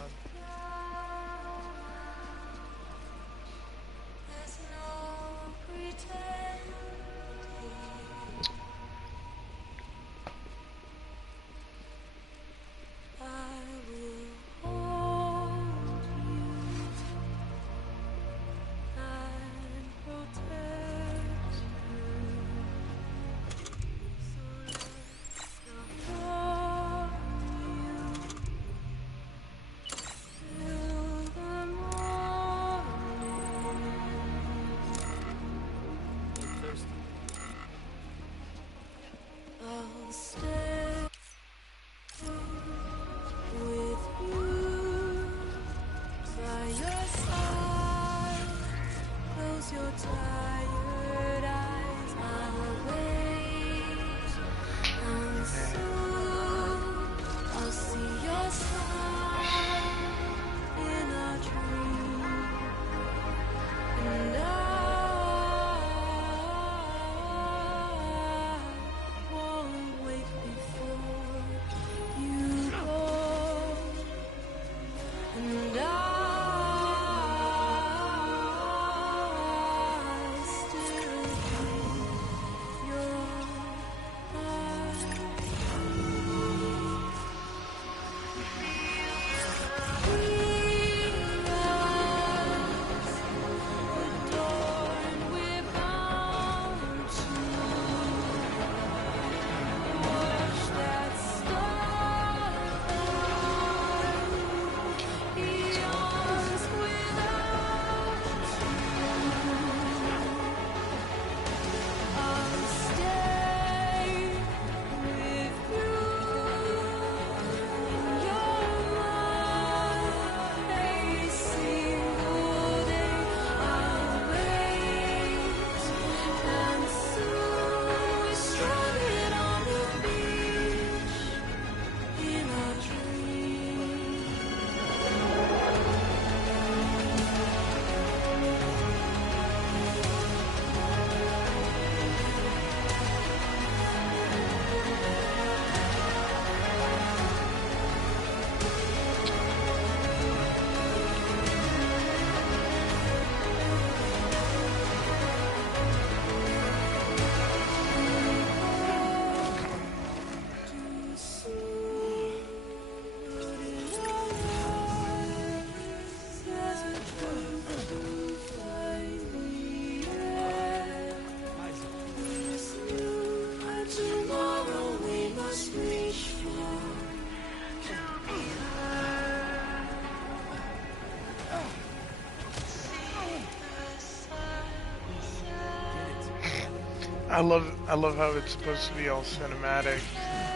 I love how it's supposed to be all cinematic.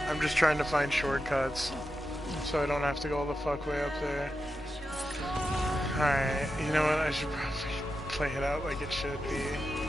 I'm just trying to find shortcuts so I don't have to go all the fuck way up there. Alright, you know what? I should probably play it out like it should be.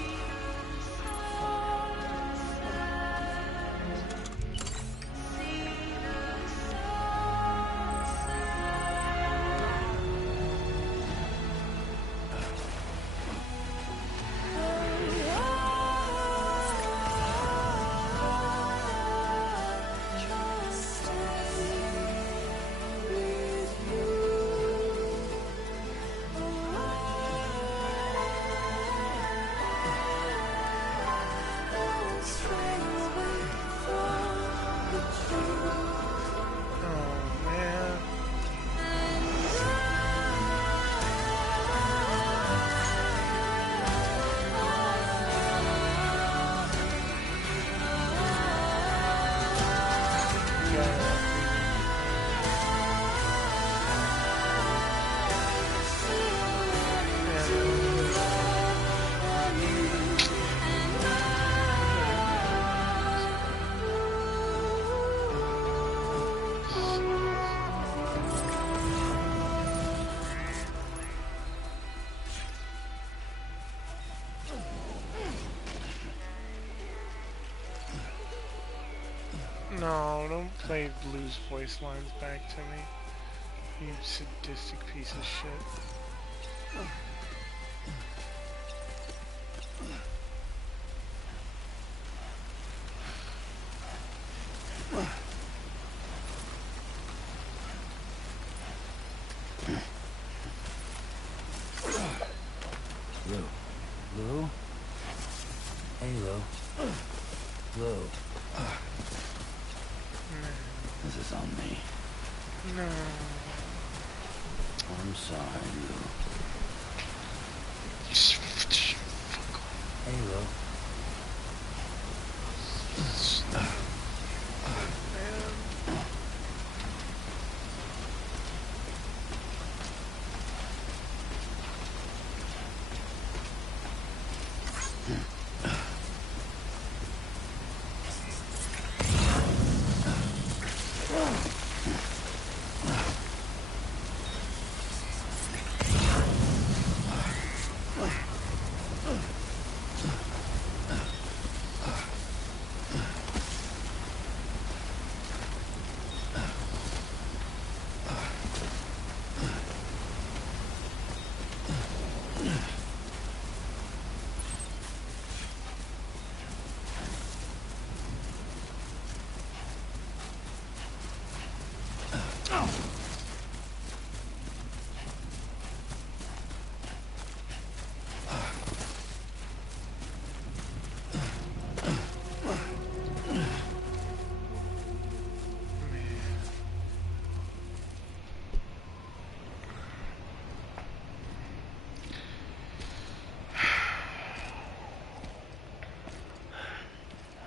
No, don't play Blue's voice lines back to me. You sadistic piece of shit. Lou. Lou? Hey, Lou. Lou. This is on me. No. I'm sorry, Lou. Fuck off. Hey, Lou.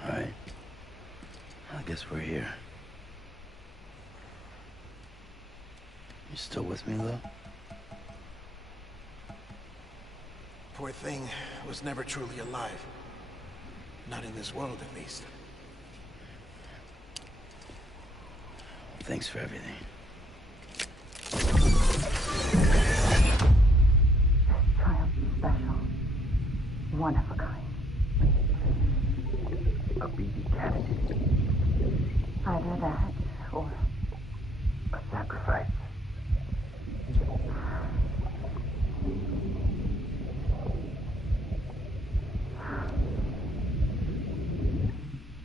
Alright. I guess we're here. You still with me, Lou? Poor thing was never truly alive. Not in this world, at least. Thanks for everything. Child special. One of a kind. A BB candidate. Either that, or A sacrifice.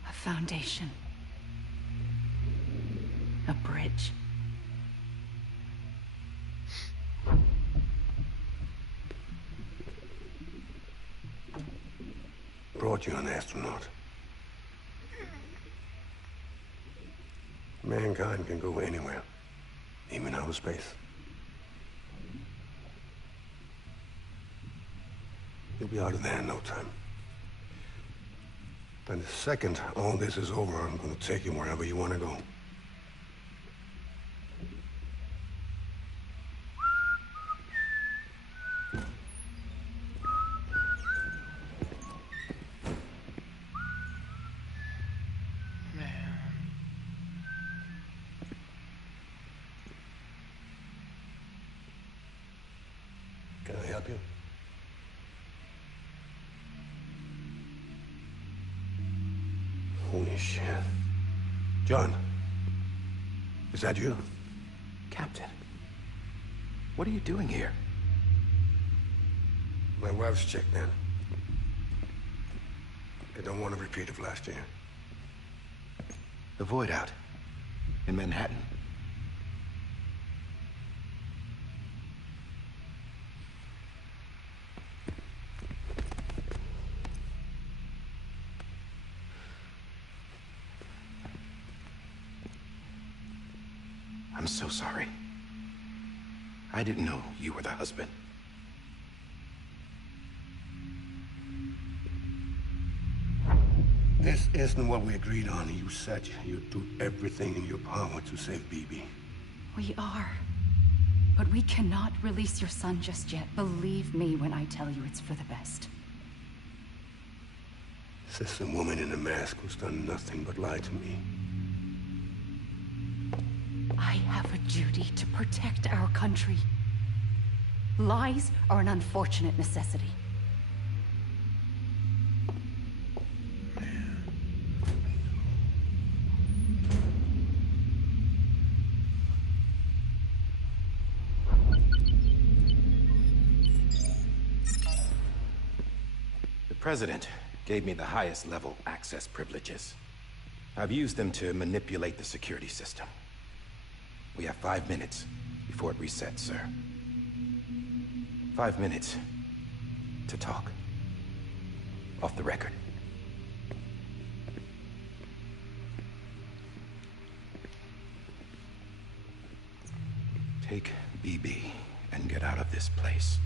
A foundation. A bridge. Brought you an astronaut. Mankind can go anywhere, even outer space. You'll be out of there in no time. And the second all this is over, I'm going to take you wherever you want to go. Can I help you? Holy shit. John, is that you? Captain, what are you doing here? My wife's checked in. I don't want a repeat of last year. The void out. In Manhattan. I'm so sorry. I didn't know you were the husband. This isn't what we agreed on. You said you'd do everything in your power to save BB. We are. But we cannot release your son just yet. Believe me when I tell you it's for the best. This is a woman in a mask who's done nothing but lie to me. I have a duty to protect our country. Lies are an unfortunate necessity. President gave me the highest level access privileges. I've used them to manipulate the security system. We have 5 minutes before it resets, sir. 5 minutes to talk. Off the record. Take BB and get out of this place.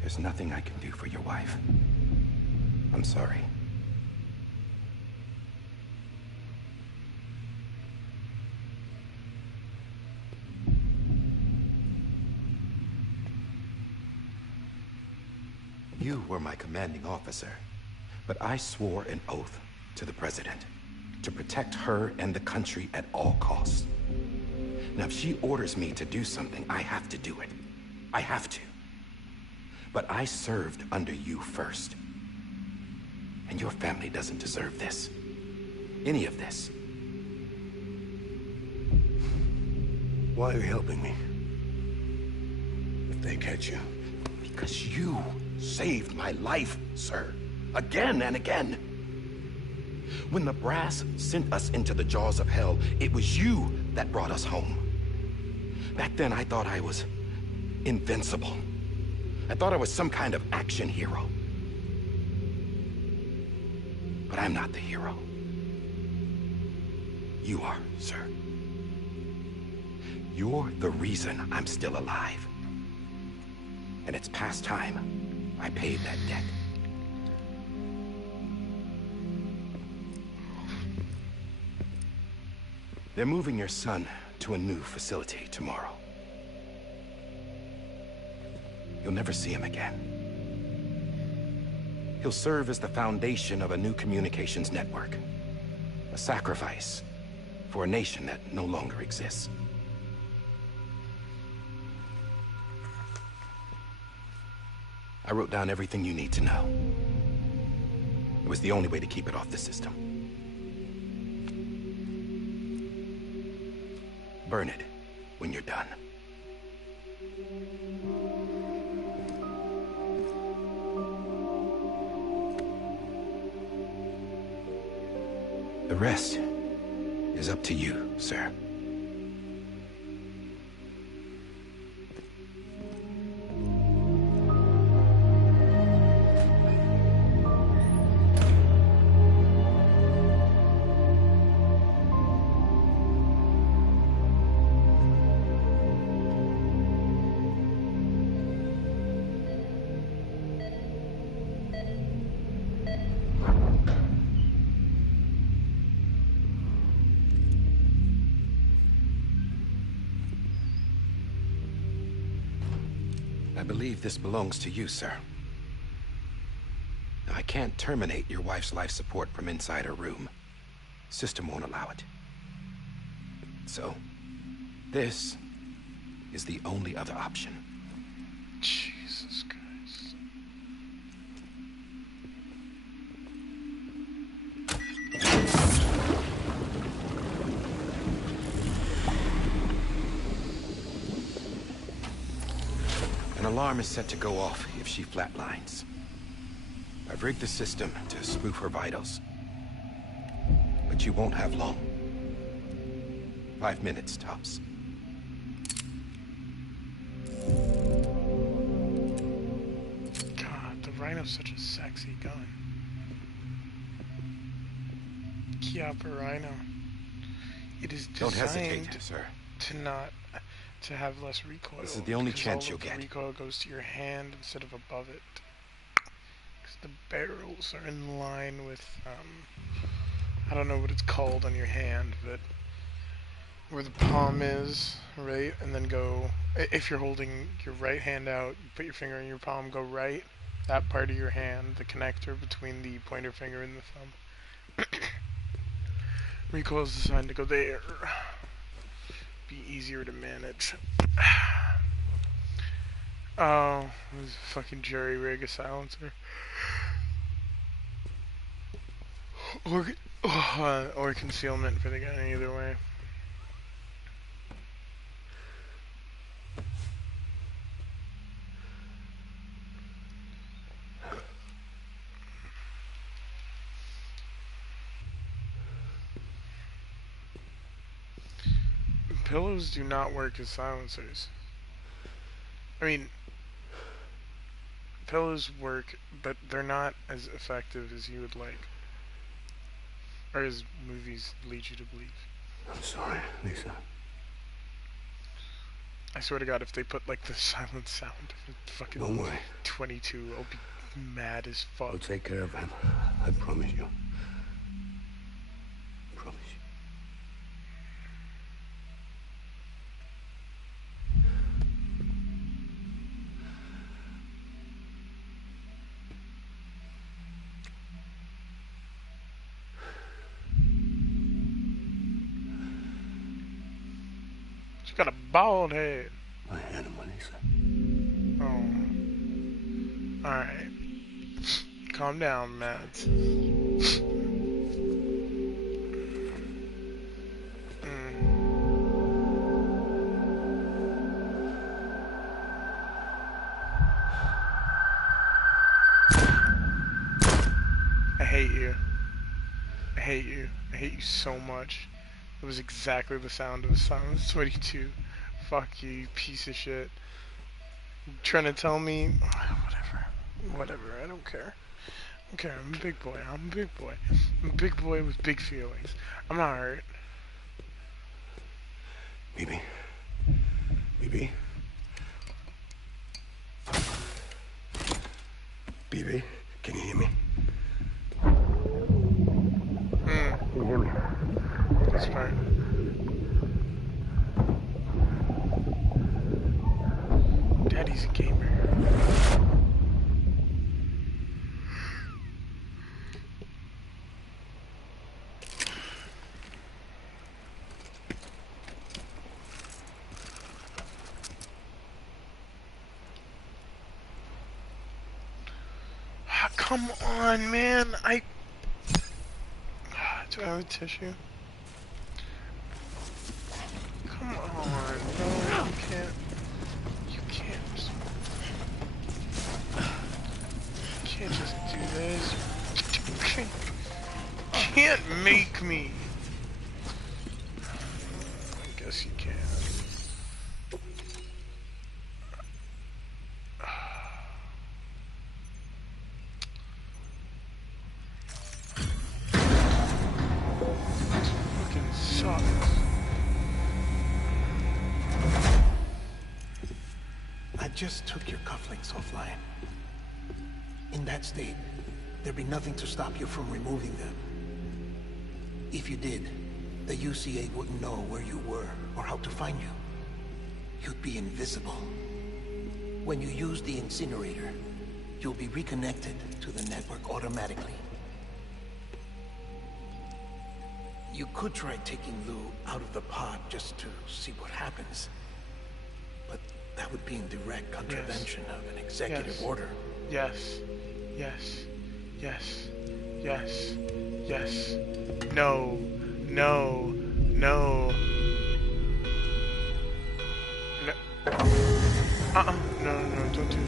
There's nothing I can do for your wife. I'm sorry. You were my commanding officer, but I swore an oath to the President to protect her and the country at all costs. Now, if she orders me to do something, I have to do it. I have to. But I served under you first. And your family doesn't deserve this. Any of this. Why are you helping me? If they catch you. Because you saved my life, sir. Again and again. When the brass sent us into the jaws of hell, it was you that brought us home. Back then, I thought I was invincible. I thought I was some kind of action hero. But I'm not the hero. You are, sir. You're the reason I'm still alive. And it's past time I paid that debt. They're moving your son to a new facility tomorrow. You'll never see him again. He'll serve as the foundation of a new communications network. A sacrifice for a nation that no longer exists. I wrote down everything you need to know. It was the only way to keep it off the system. Burn it when you're done. The rest is up to you, sir. I believe this belongs to you, sir. Now, I can't terminate your wife's life support from inside her room. System won't allow it. So, this is the only other option. Jesus Christ. An alarm is set to go off if she flatlines. I've rigged the system to spoof her vitals. But you won't have long. 5 minutes, tops. God, the Rhino's such a sexy gun. Kiapa Rhino. It is designed Don't hesitate, sir. to have less recoil. This is the only chance you'll the get. recoil goes to your hand instead of above it. Because the barrels are in line with, I don't know what it's called on your hand, but where the palm is, right? And then go, if you're holding your right hand out, put your finger in your palm, go right. That part of your hand, the connector between the pointer finger and the thumb. Recoil is designed to go there. Be easier to manage. Oh, this fucking jury rig a silencer. Or concealment for the guy, either way. pillows do not work as silencers. I mean, pillows work, but they're not as effective as you would like. Or as movies lead you to believe. I'm sorry, Lisa. I swear to God, if they put like the silent sound of fucking Don't worry. 22, I'll be mad as fuck. I'll take care of him. I promise you. Promise you. She's got a bald head. My animal, Lisa. Oh. Alright. Calm down, Mads. I hate you. I hate you. I hate you so much. It was exactly the sound of a Silence 22. Fuck you, you piece of shit. You trying to tell me? Whatever, I don't care. I don't care, I'm a big boy, I'm a big boy. I'm a big boy with big feelings. I'm not hurt. Bibi. Bibi. Bibi, can you hear me? Can you hear me? That's right. Daddy's a gamer. Come on, man. Do I have a tissue? Come on, bro. You can't. You can't just do this. You can't make me. I guess you can. Just took your cufflinks offline. In that state, there'd be nothing to stop you from removing them. If you did, the UCA wouldn't know where you were or how to find you. You'd be invisible. When you use the incinerator, you'll be reconnected to the network automatically. You could try taking Lou out of the pod just to see what happens. But that would be in direct contravention of an executive order. Yes. Yes. Yes. Yes. Yes. No. No. No. No. No, don't do it, please.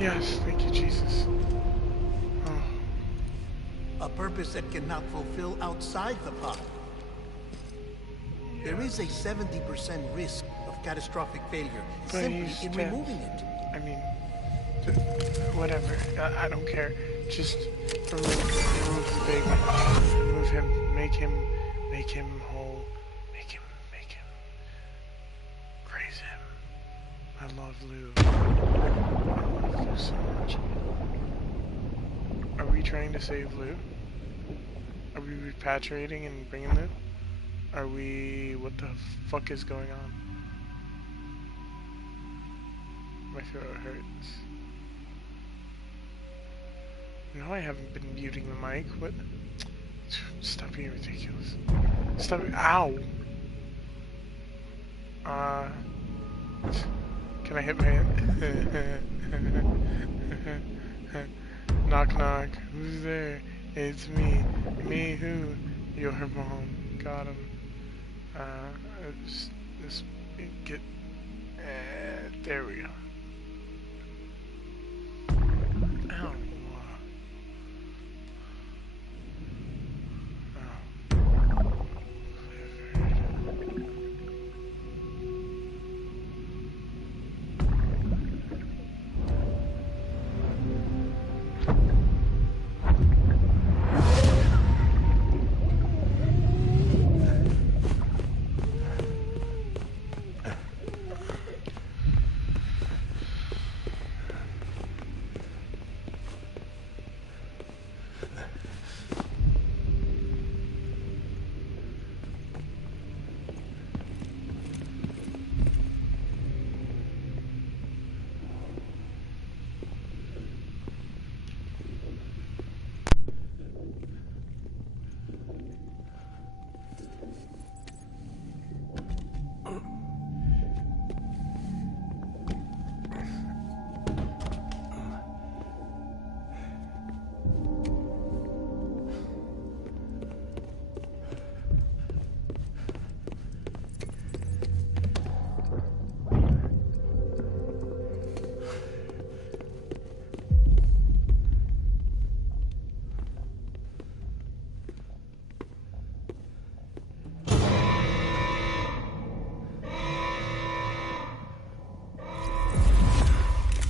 Yes, thank you, Jesus. Oh. A purpose that cannot fulfill outside the pod. There is a 70% risk of catastrophic failure simply in removing it. I mean, whatever. I don't care. Just remove the baby. Remove him. Make him whole. Make him. Praise him. I love Lou. I love Lou so much. Are we trying to save Lou? Are we repatriating and bringing Lou? Are we... What the fuck is going on? My throat hurts. No, I haven't been muting the mic. What? Stop being ridiculous. Stop. Ow! Can I hit my hand? Knock knock. Who's there? It's me. Me who? Your mom. Got him. Just get. There we go. Ow.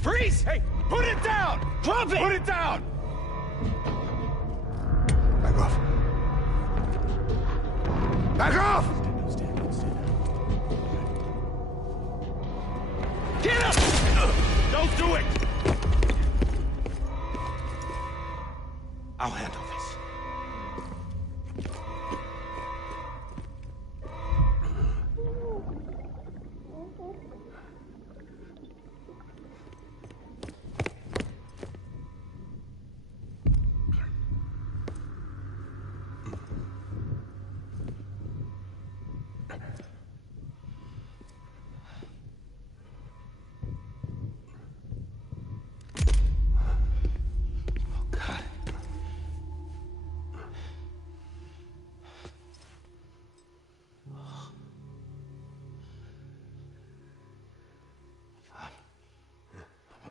Freeze! Hey, put it down! Drop it! Put it down! Back off. Back off! Get up! Don't do it! I'll handle this.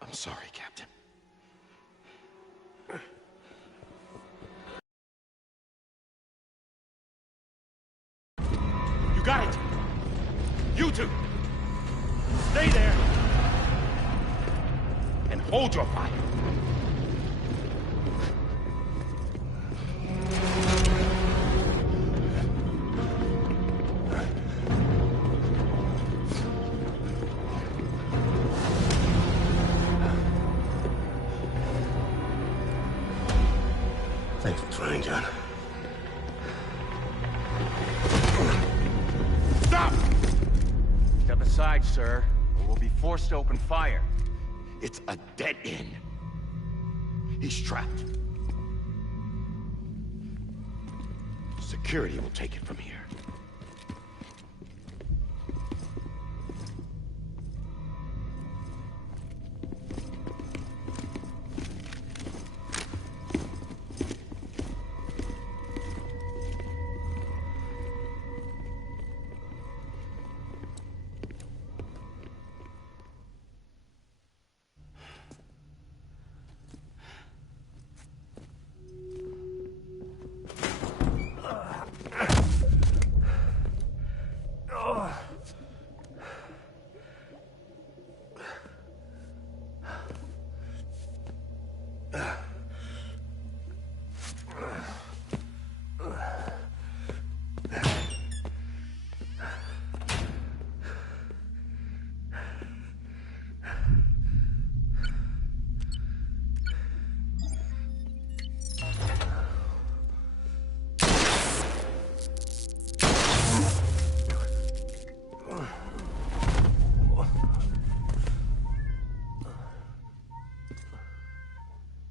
I'm sorry, Captain. You got it! You two! Stay there! And hold your fire! Thanks for trying, John. Stop! Step aside, sir, or we'll be forced to open fire. It's a dead end. He's trapped. Security will take it from here.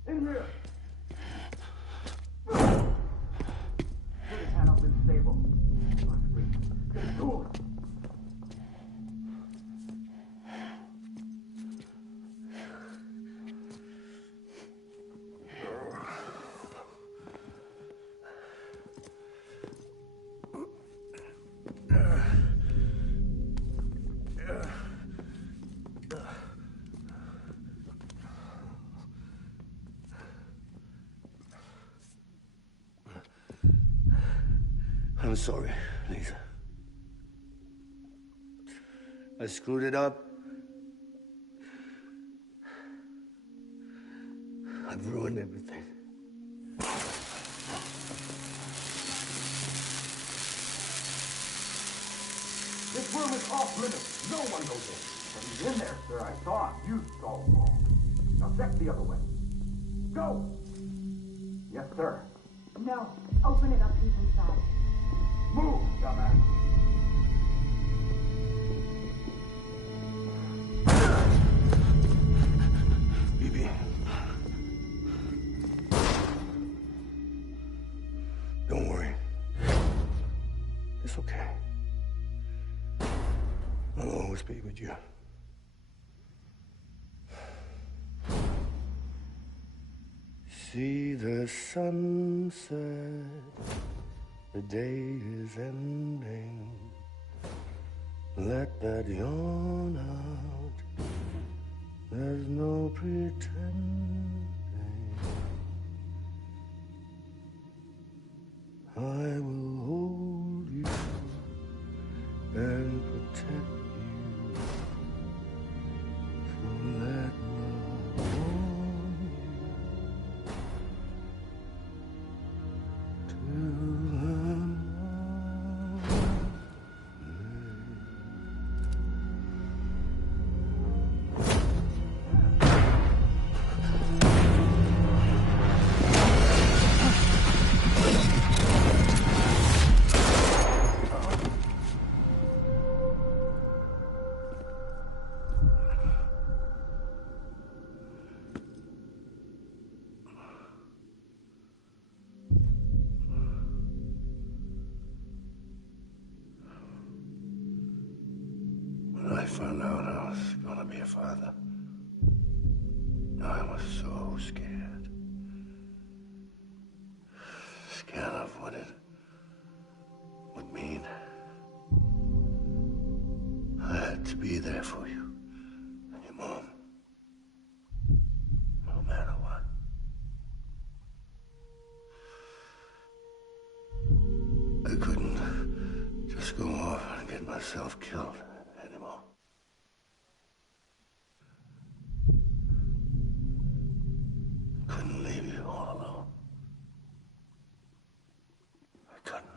In here! Put his hand up in stable. Get to him! I'm sorry, Lisa. I screwed it up. I've ruined everything. This room is off limits. No one goes in. But he's in there, sir. I saw him. You saw him all. Now check the other way. Go! Yes, sir. No. Open it up deep inside. Move, dumbass. BB. Don't worry. It's okay. I'll always be with you. See the sunset. The day is ending. Let that yawn out. There's no pretending. I will hold you and protect you. So let love warm you till When I found out I was gonna be a father, I was so scared. Scared of what it would mean. I had to be there for you and your mom, no matter what. I couldn't just go off and get myself killed anymore. Couldn't leave you all alone. I couldn't.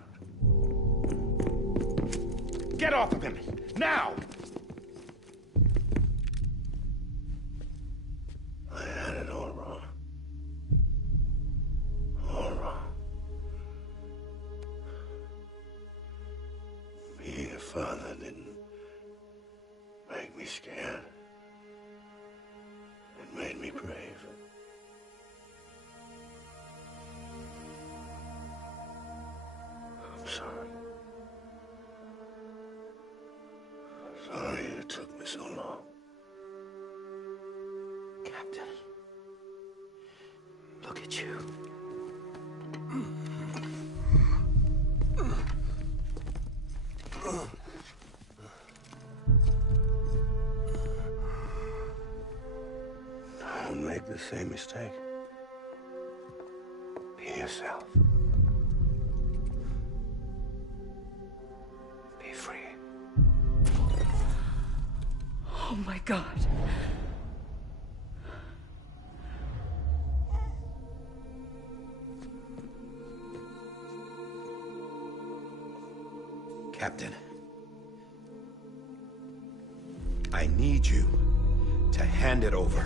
Get off of him! Now! I had it all wrong. All wrong. Being a father didn't make me scared. It made me brave. I'm sorry. Sorry it took me so long. Captain, look at you. Don't make the same mistake. Be yourself. Be free. Oh my God. Captain, I need you to hand it over.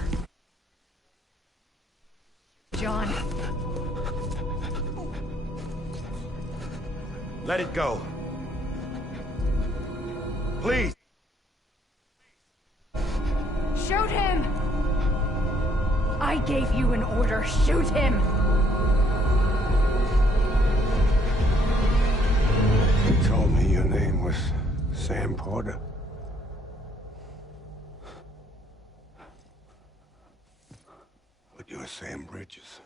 John. Let it go. Please. Shoot him! I gave you an order. Shoot him! You told me your name was Sam Porter. But you're Sam Bridges.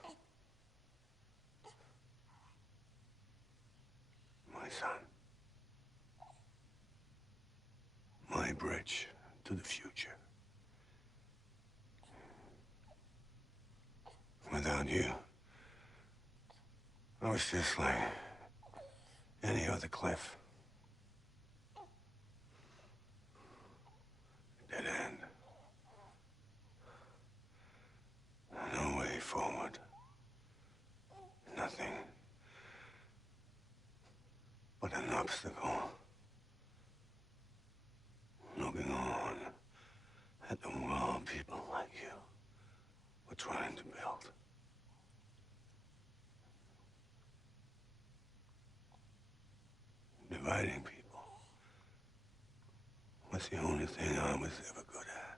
My son. My bridge to the future. Without you, I was just like any other Cliff. Dead end. No way forward. Nothing but an obstacle. Looking on at the world people like you were trying to build. Dividing people was the only thing I was ever good at.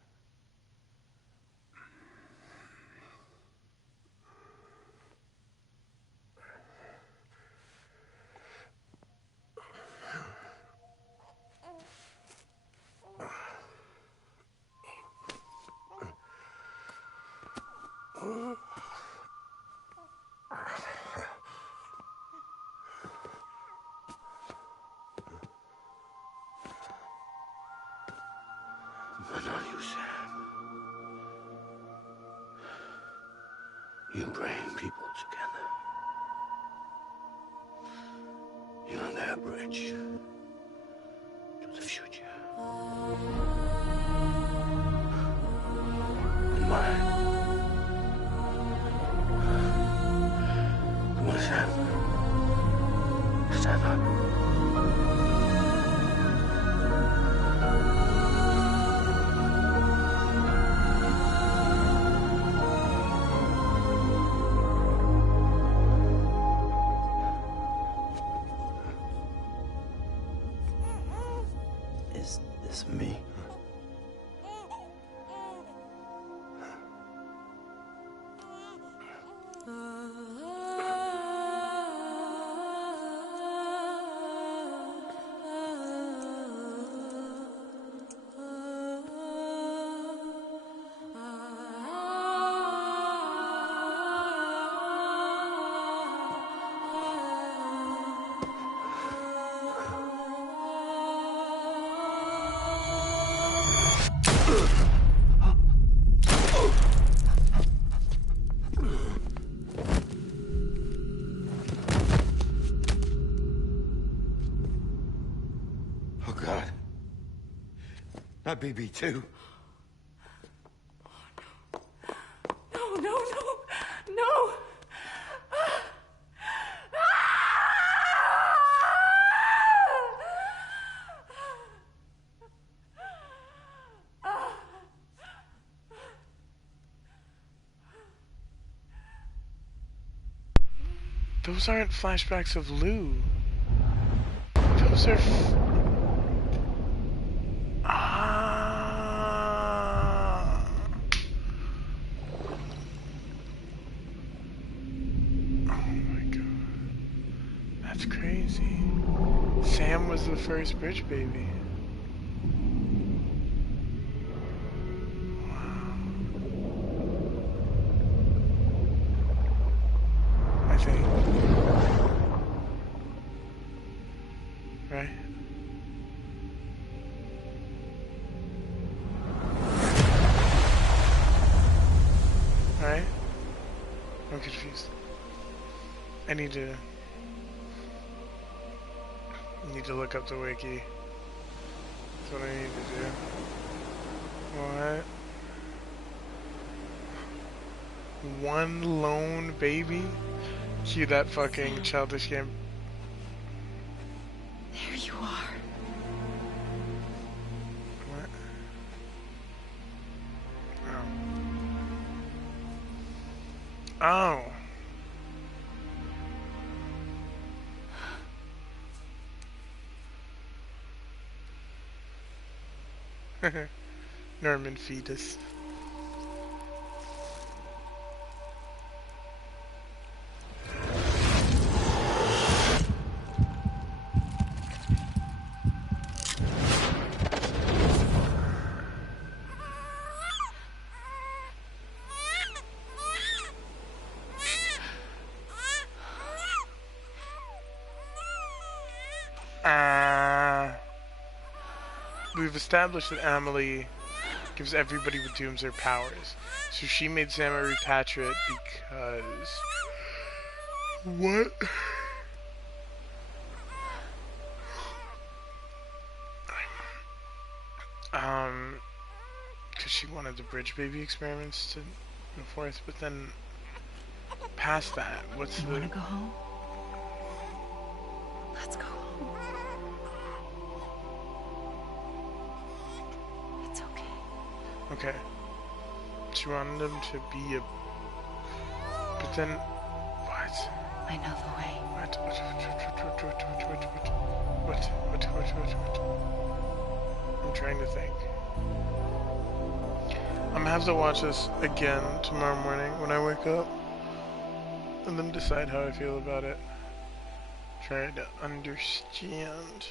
But not you, Sam. You bring people together. You're their bridge to the future. And mine. Come on, Sam. Stand up. Is this me? Oh, God. Not BB2. No, no, no, no! Those aren't flashbacks of Lou. Those are... Ah. Oh my God. That's crazy. Sam was the first bridge baby. Wow. I think. Right? Right? I'm confused. I need to look up the wiki. That's what I need to do. What? One lone baby? Cue that fucking childish game. There you are. What? Oh. Norman fetus. we've established that Amelie gives everybody with dooms their powers. So she made Sam a repatriate because... What? Because she wanted the bridge baby experiments to go forth, but then past that, what's You the... wanna go home? Let's go home. It's okay. Okay. She wanted him to be a... But then... What? I know the way. What? I'm trying to think. I'm gonna have to watch this again tomorrow morning when I wake up. And then decide how I feel about it. Try to understand.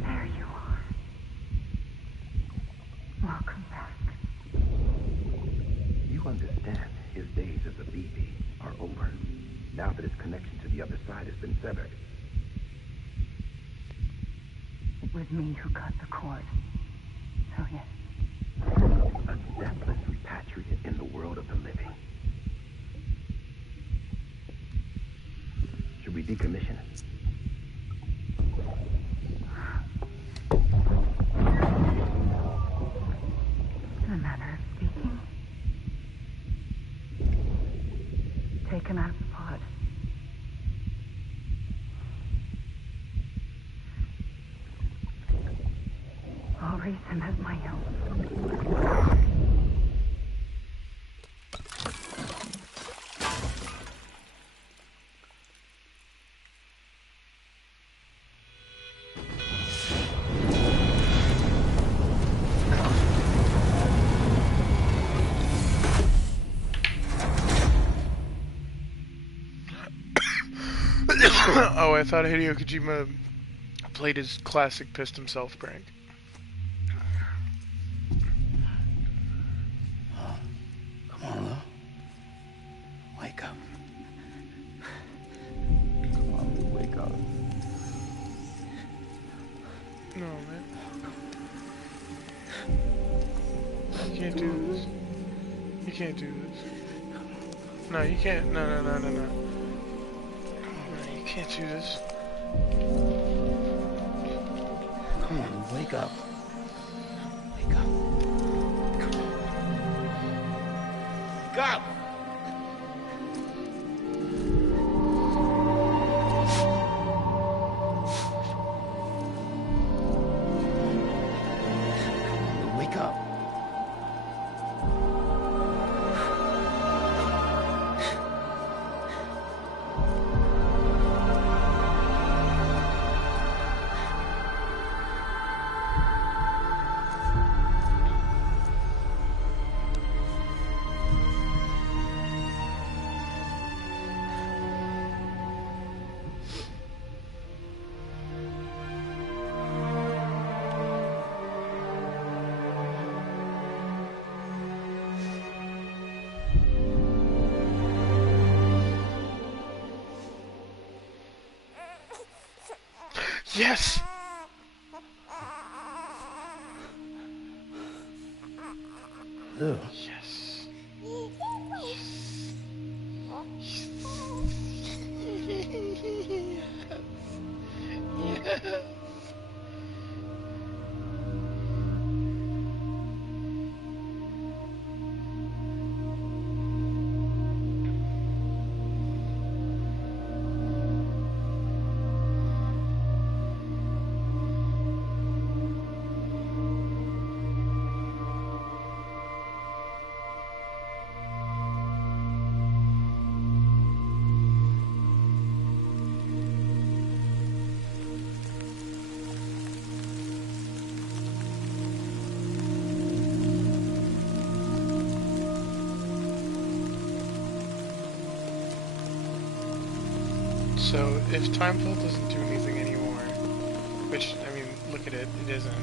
There you are. Welcome back. You understand his days as a BB are over, now that his connection to the other side has been severed. It was me who cut the cord. So yes. A deathless repatriate in the world of the living. Should we decommission it? In a manner of speaking. Take him out of the pod. I'll raise him as my own. Oh, I thought Hideo Kojima played his classic pissed himself prank. Come on, Lou. Wake up. Come on, Lou, wake up. No, man. You can't do this. You can't do this. No, you can't. No. No, you can't do this. Come on, Lou, wake up. Wake up. Wake up! Lou, wake up. Yes! Lou. Yes. Yes. So, if Timefall doesn't do anything anymore, which, I mean, look at it, it isn't.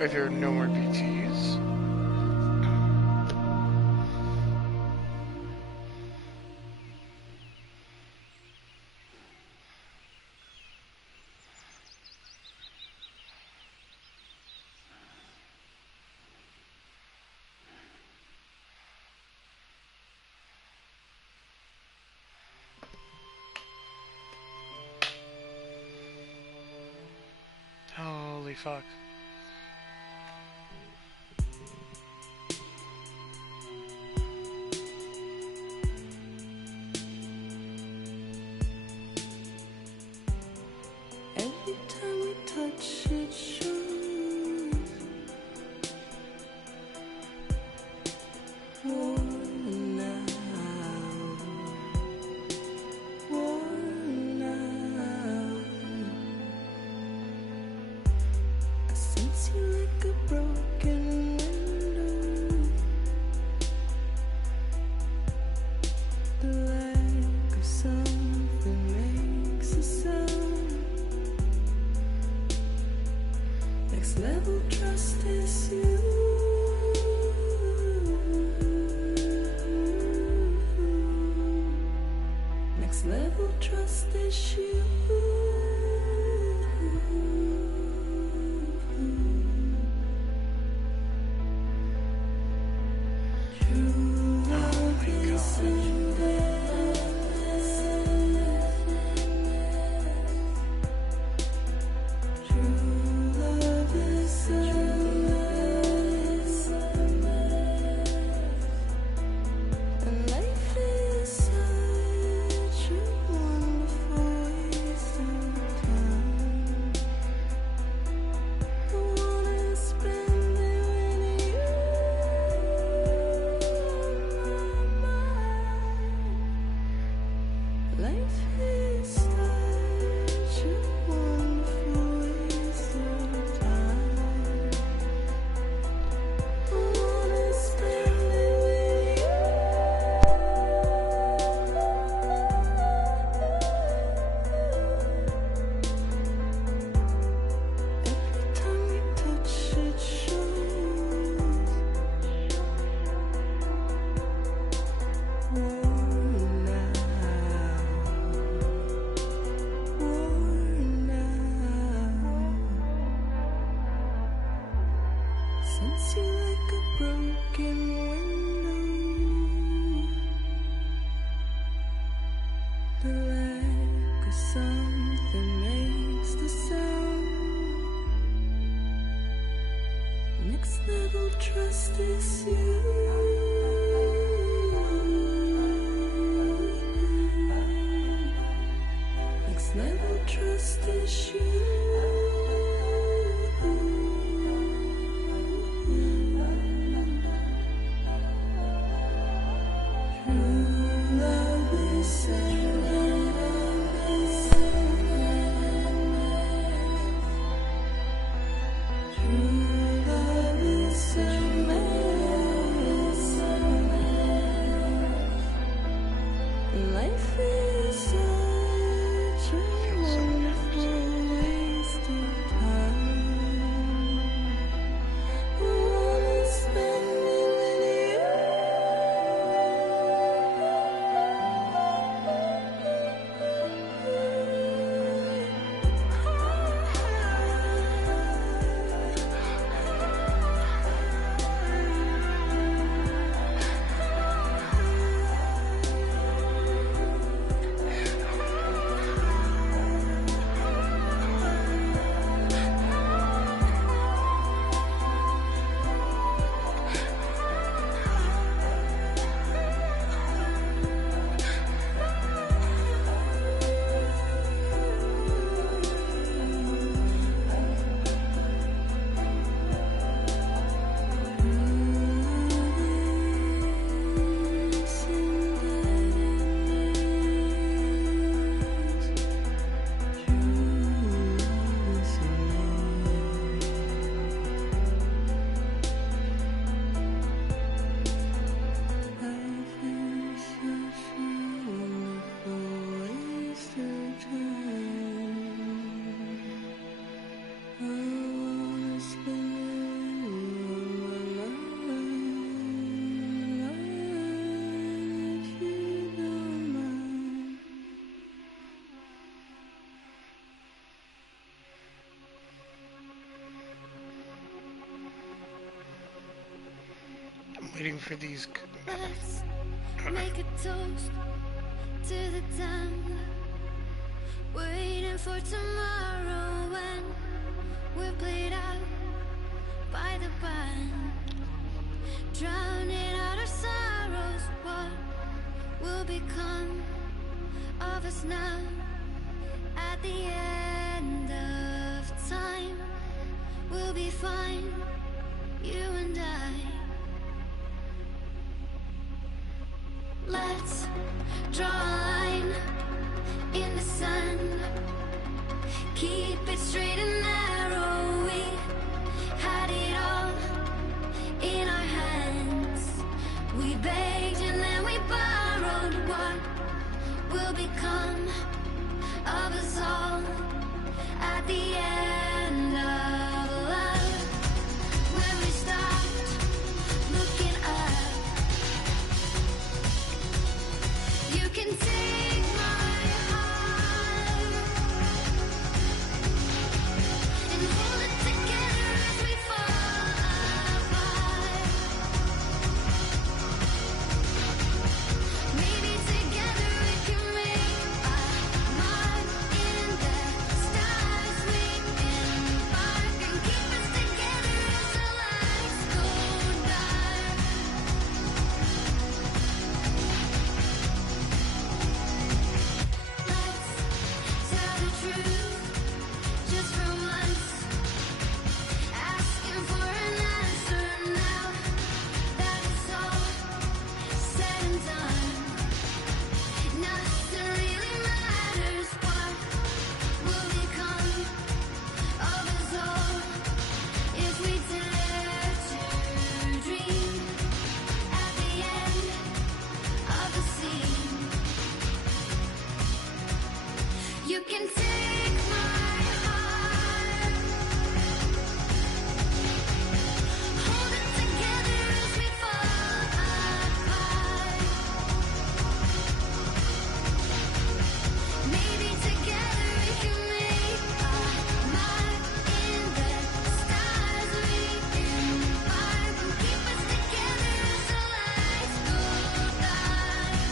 Are there no more BTs? Holy fuck. Every time we touch it shows worn out, worn out. I sense you like a broken window. The lack of something makes a sound. Next level trust is you. Next level trust is you. True love is in there. True love is a mess. And life is such a wonderful waste of time. I wanna spend it with you on my mind. Life is such a wonderful waste of time. I wanna spend it with you. Every time we touch it shows worn out, worn out. Sense you like a broken window. The lack of something makes the sound. Next level trust is you. Next level trust is you. True love is a mess. True love is a mess. Life is such a wonderful way. waiting for these. Let's make a toast to the time. Waiting for tomorrow when we're played out by the band. Drowning out our sorrows, what will become of us now? At the end of time, we'll be fine, you and I. Let's draw a line in the sand. Keep it straight and narrow. We had it all in our hands. We begged and then we borrowed. What will become of us all at the end of love? When we stopped looking up, you can take my heart and hold it together as we fall apart. Maybe together we can make a mark in the stars we embark and keep us together as the lights go dark. Let's tell the truth just for once. Asking for an answer now that it's all said and done. Nothing really matters. What will become of us all if we dare to dream at the end of the scene? You can take my heart, hold it together as we fall apart. Maybe together we can make a mark in the stars we embark and keep us together as the lights go dark.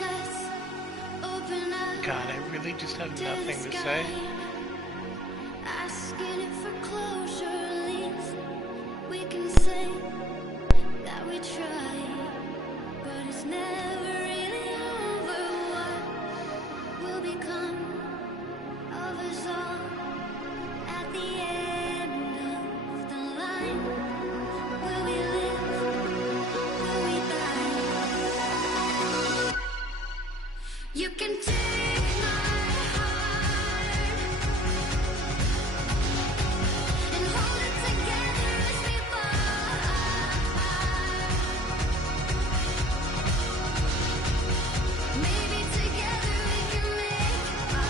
Let's open up God, I really just have to the nothing to sky. say. Asking it for closure, at least we can say that we tried, but it's never really over. What will become of us all at the end of the line? Will we live? Will we die? You can take my heart and hold it together as we fall apart. Maybe together we can make a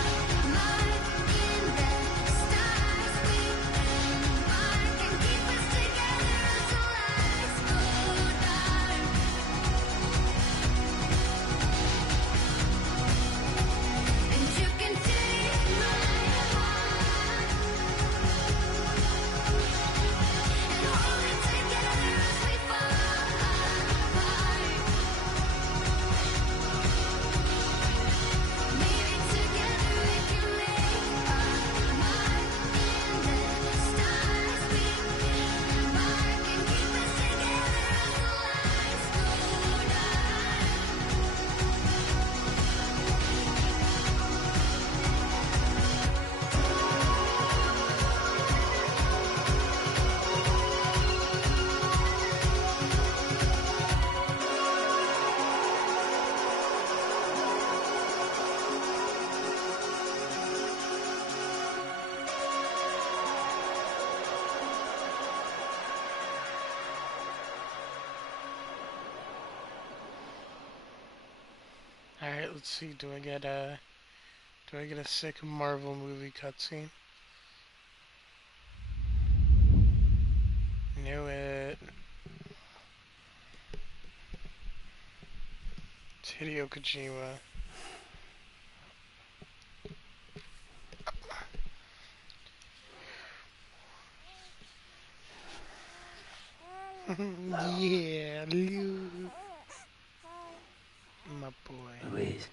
Alright, let's see. Do I get a sick Marvel movie cutscene? Knew it. It's Hideo Kojima. Yeah, Luke. My boy. Louise.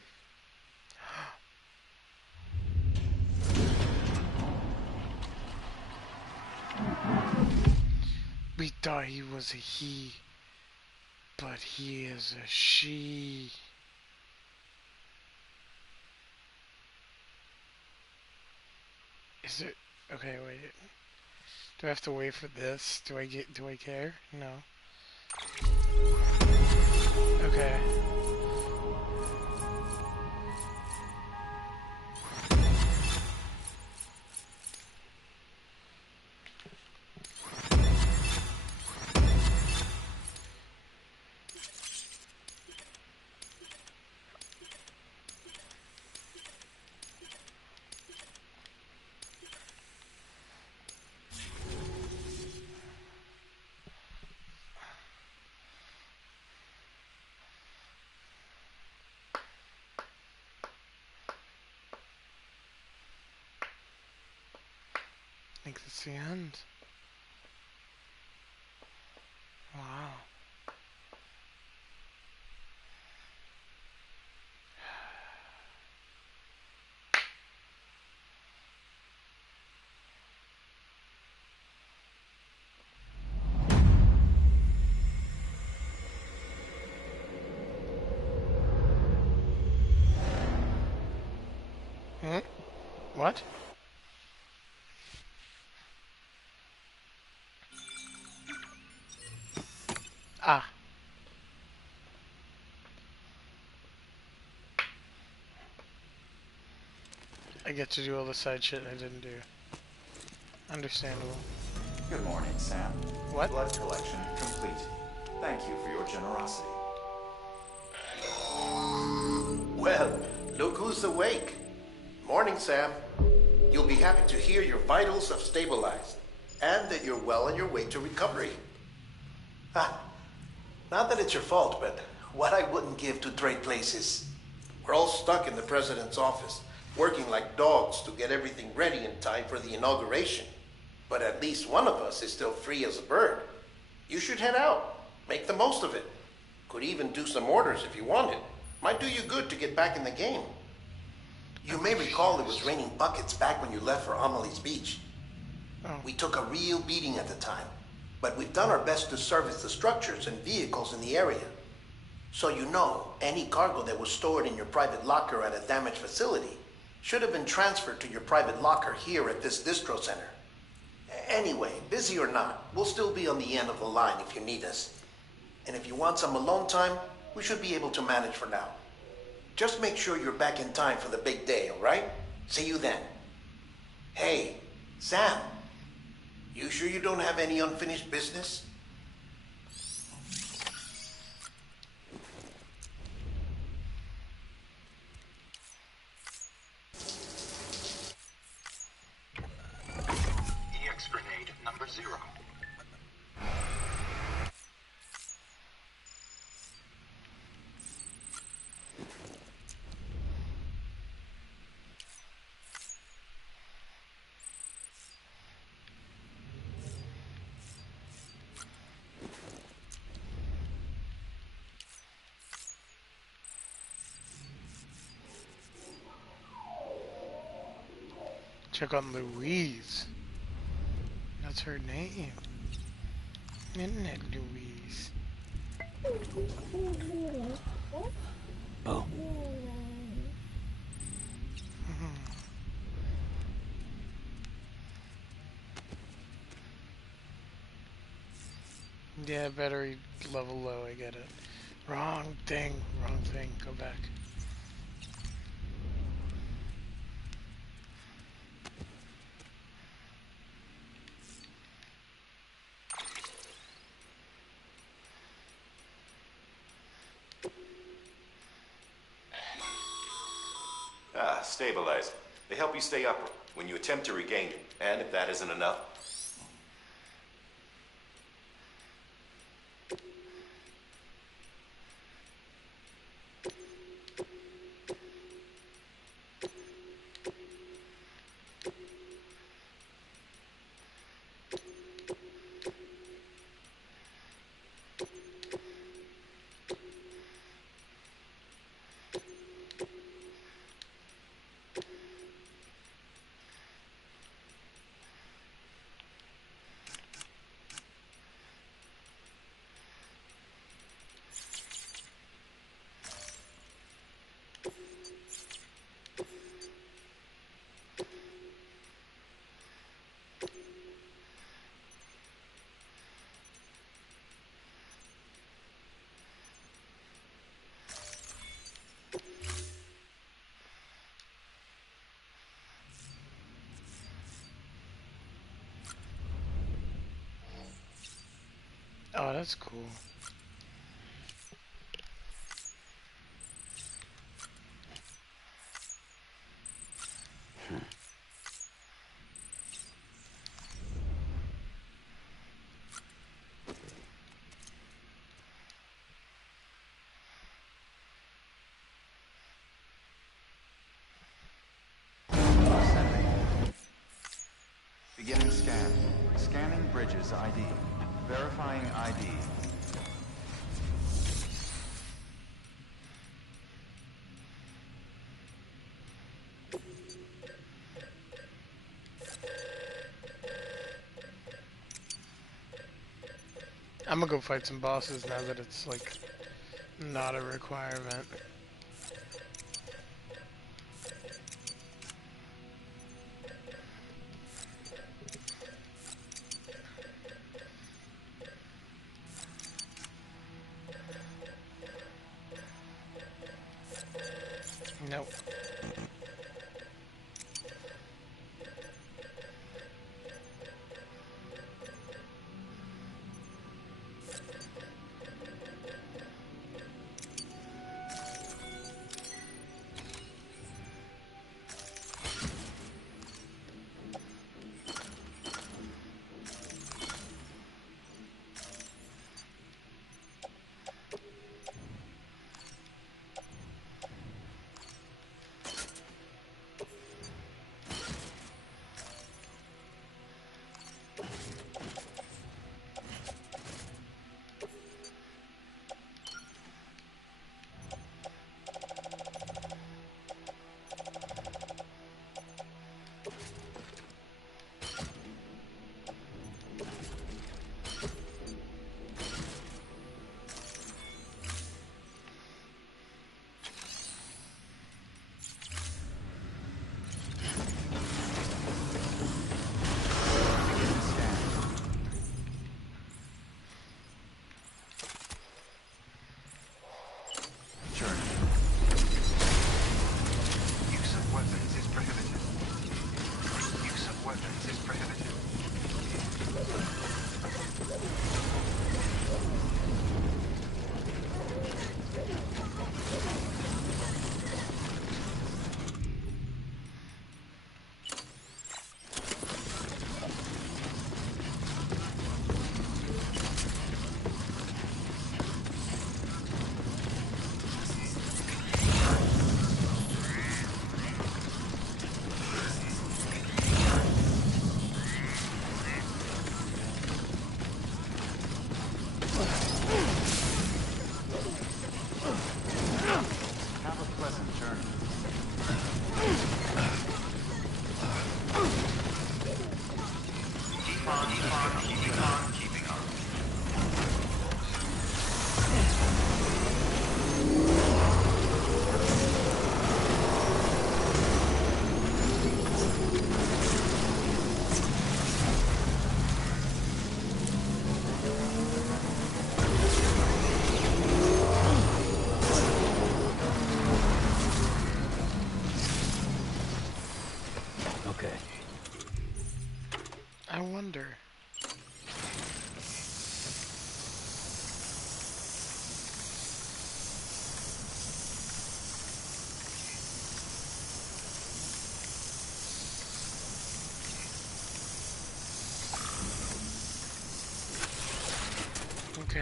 We thought he was a he, but he is a she. Is it? Okay, wait. Do I have to wait for this? Do I care? No. Okay. I think that's the end. Wow. Hmm? What? Ah. I get to do all the side shit I didn't do. Understandable. Good morning, Sam. What? Blood collection complete. Thank you for your generosity. Well, look who's awake. Morning, Sam. You'll be happy to hear your vitals have stabilized, and that you're well on your way to recovery. Ah, not that it's your fault, but what I wouldn't give to trade places. We're all stuck in the president's office, working like dogs to get everything ready in time for the inauguration. But at least one of us is still free as a bird. You should head out. Make the most of it. Could even do some orders if you wanted. Might do you good to get back in the game. You may recall it was raining buckets back when you left for Amelie's Beach. We took a real beating at the time, but we've done our best to service the structures and vehicles in the area. So you know, any cargo that was stored in your private locker at a damaged facility should have been transferred to your private locker here at this distro center. Anyway, busy or not, we'll still be on the end of the line if you need us. And if you want some alone time, we should be able to manage for now. Just make sure you're back in time for the big day, all right? See you then. Hey, Sam, you sure you don't have any unfinished business? EX grenade number 0. Check on Louise. That's her name. Isn't it, Louise? Oh. Yeah, battery level low, I get it. Wrong thing, go back. stabilize. They help you stay upright when you attempt to regain it. And if that isn't enough, Oh, that's cool. beginning scan. Scanning Bridges ID. Verifying ID. I'm gonna go fight some bosses now that it's like not a requirement. Nope. I wonder.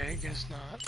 Okay, guess not.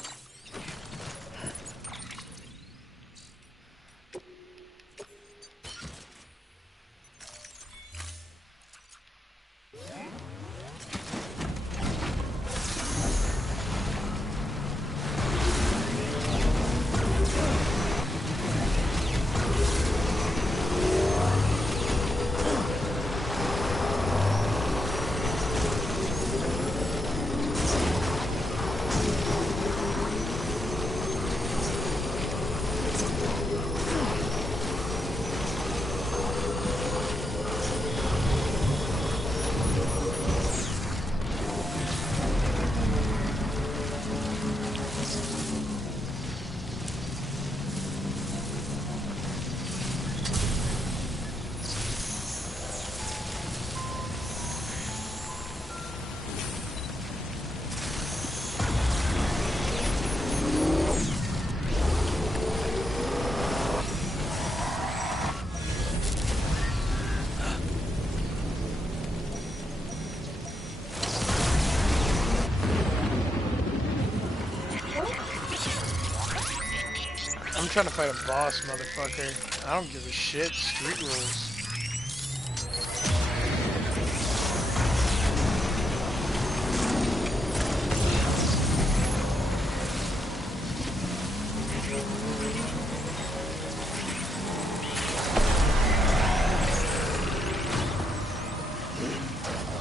I'm trying to fight a boss, motherfucker. I don't give a shit. Street rules.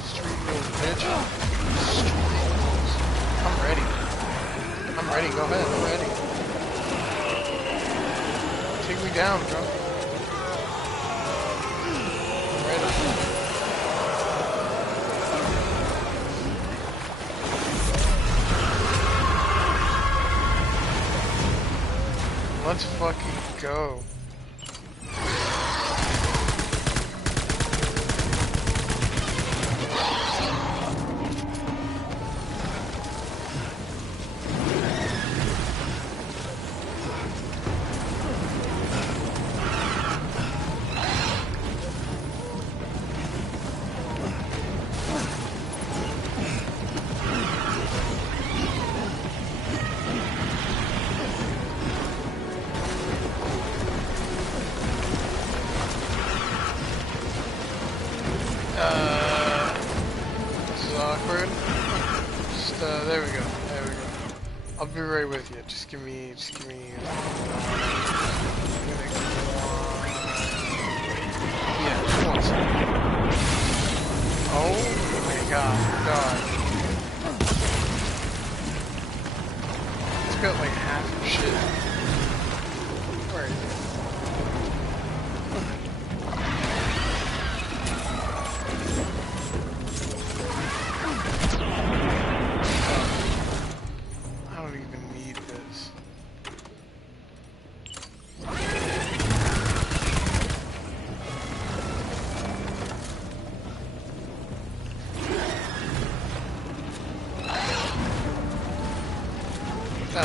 Street rules, bitch. Street rules. I'm ready. I'm ready. Go ahead. I'm ready. Take me down, bro. I'm ready. Let's fucking go. This is awkward. Just, there we go. There we go. I'll be right with you. Just give me, yeah, just one second. Oh my god. It's got like half your shit. Where is it? I don't even need this. No.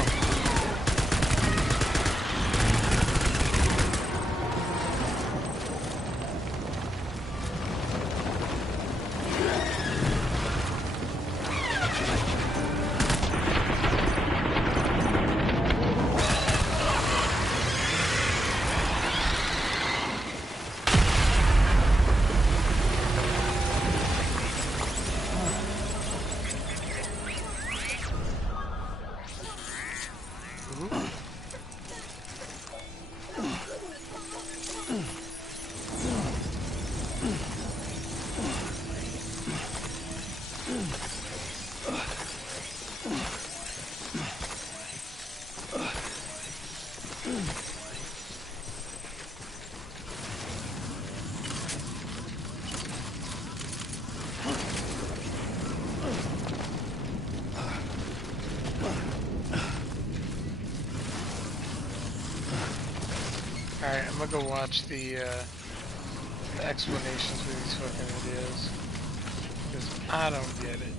Alright, I'm gonna go watch the explanations for these fucking ideas. Because I don't get it.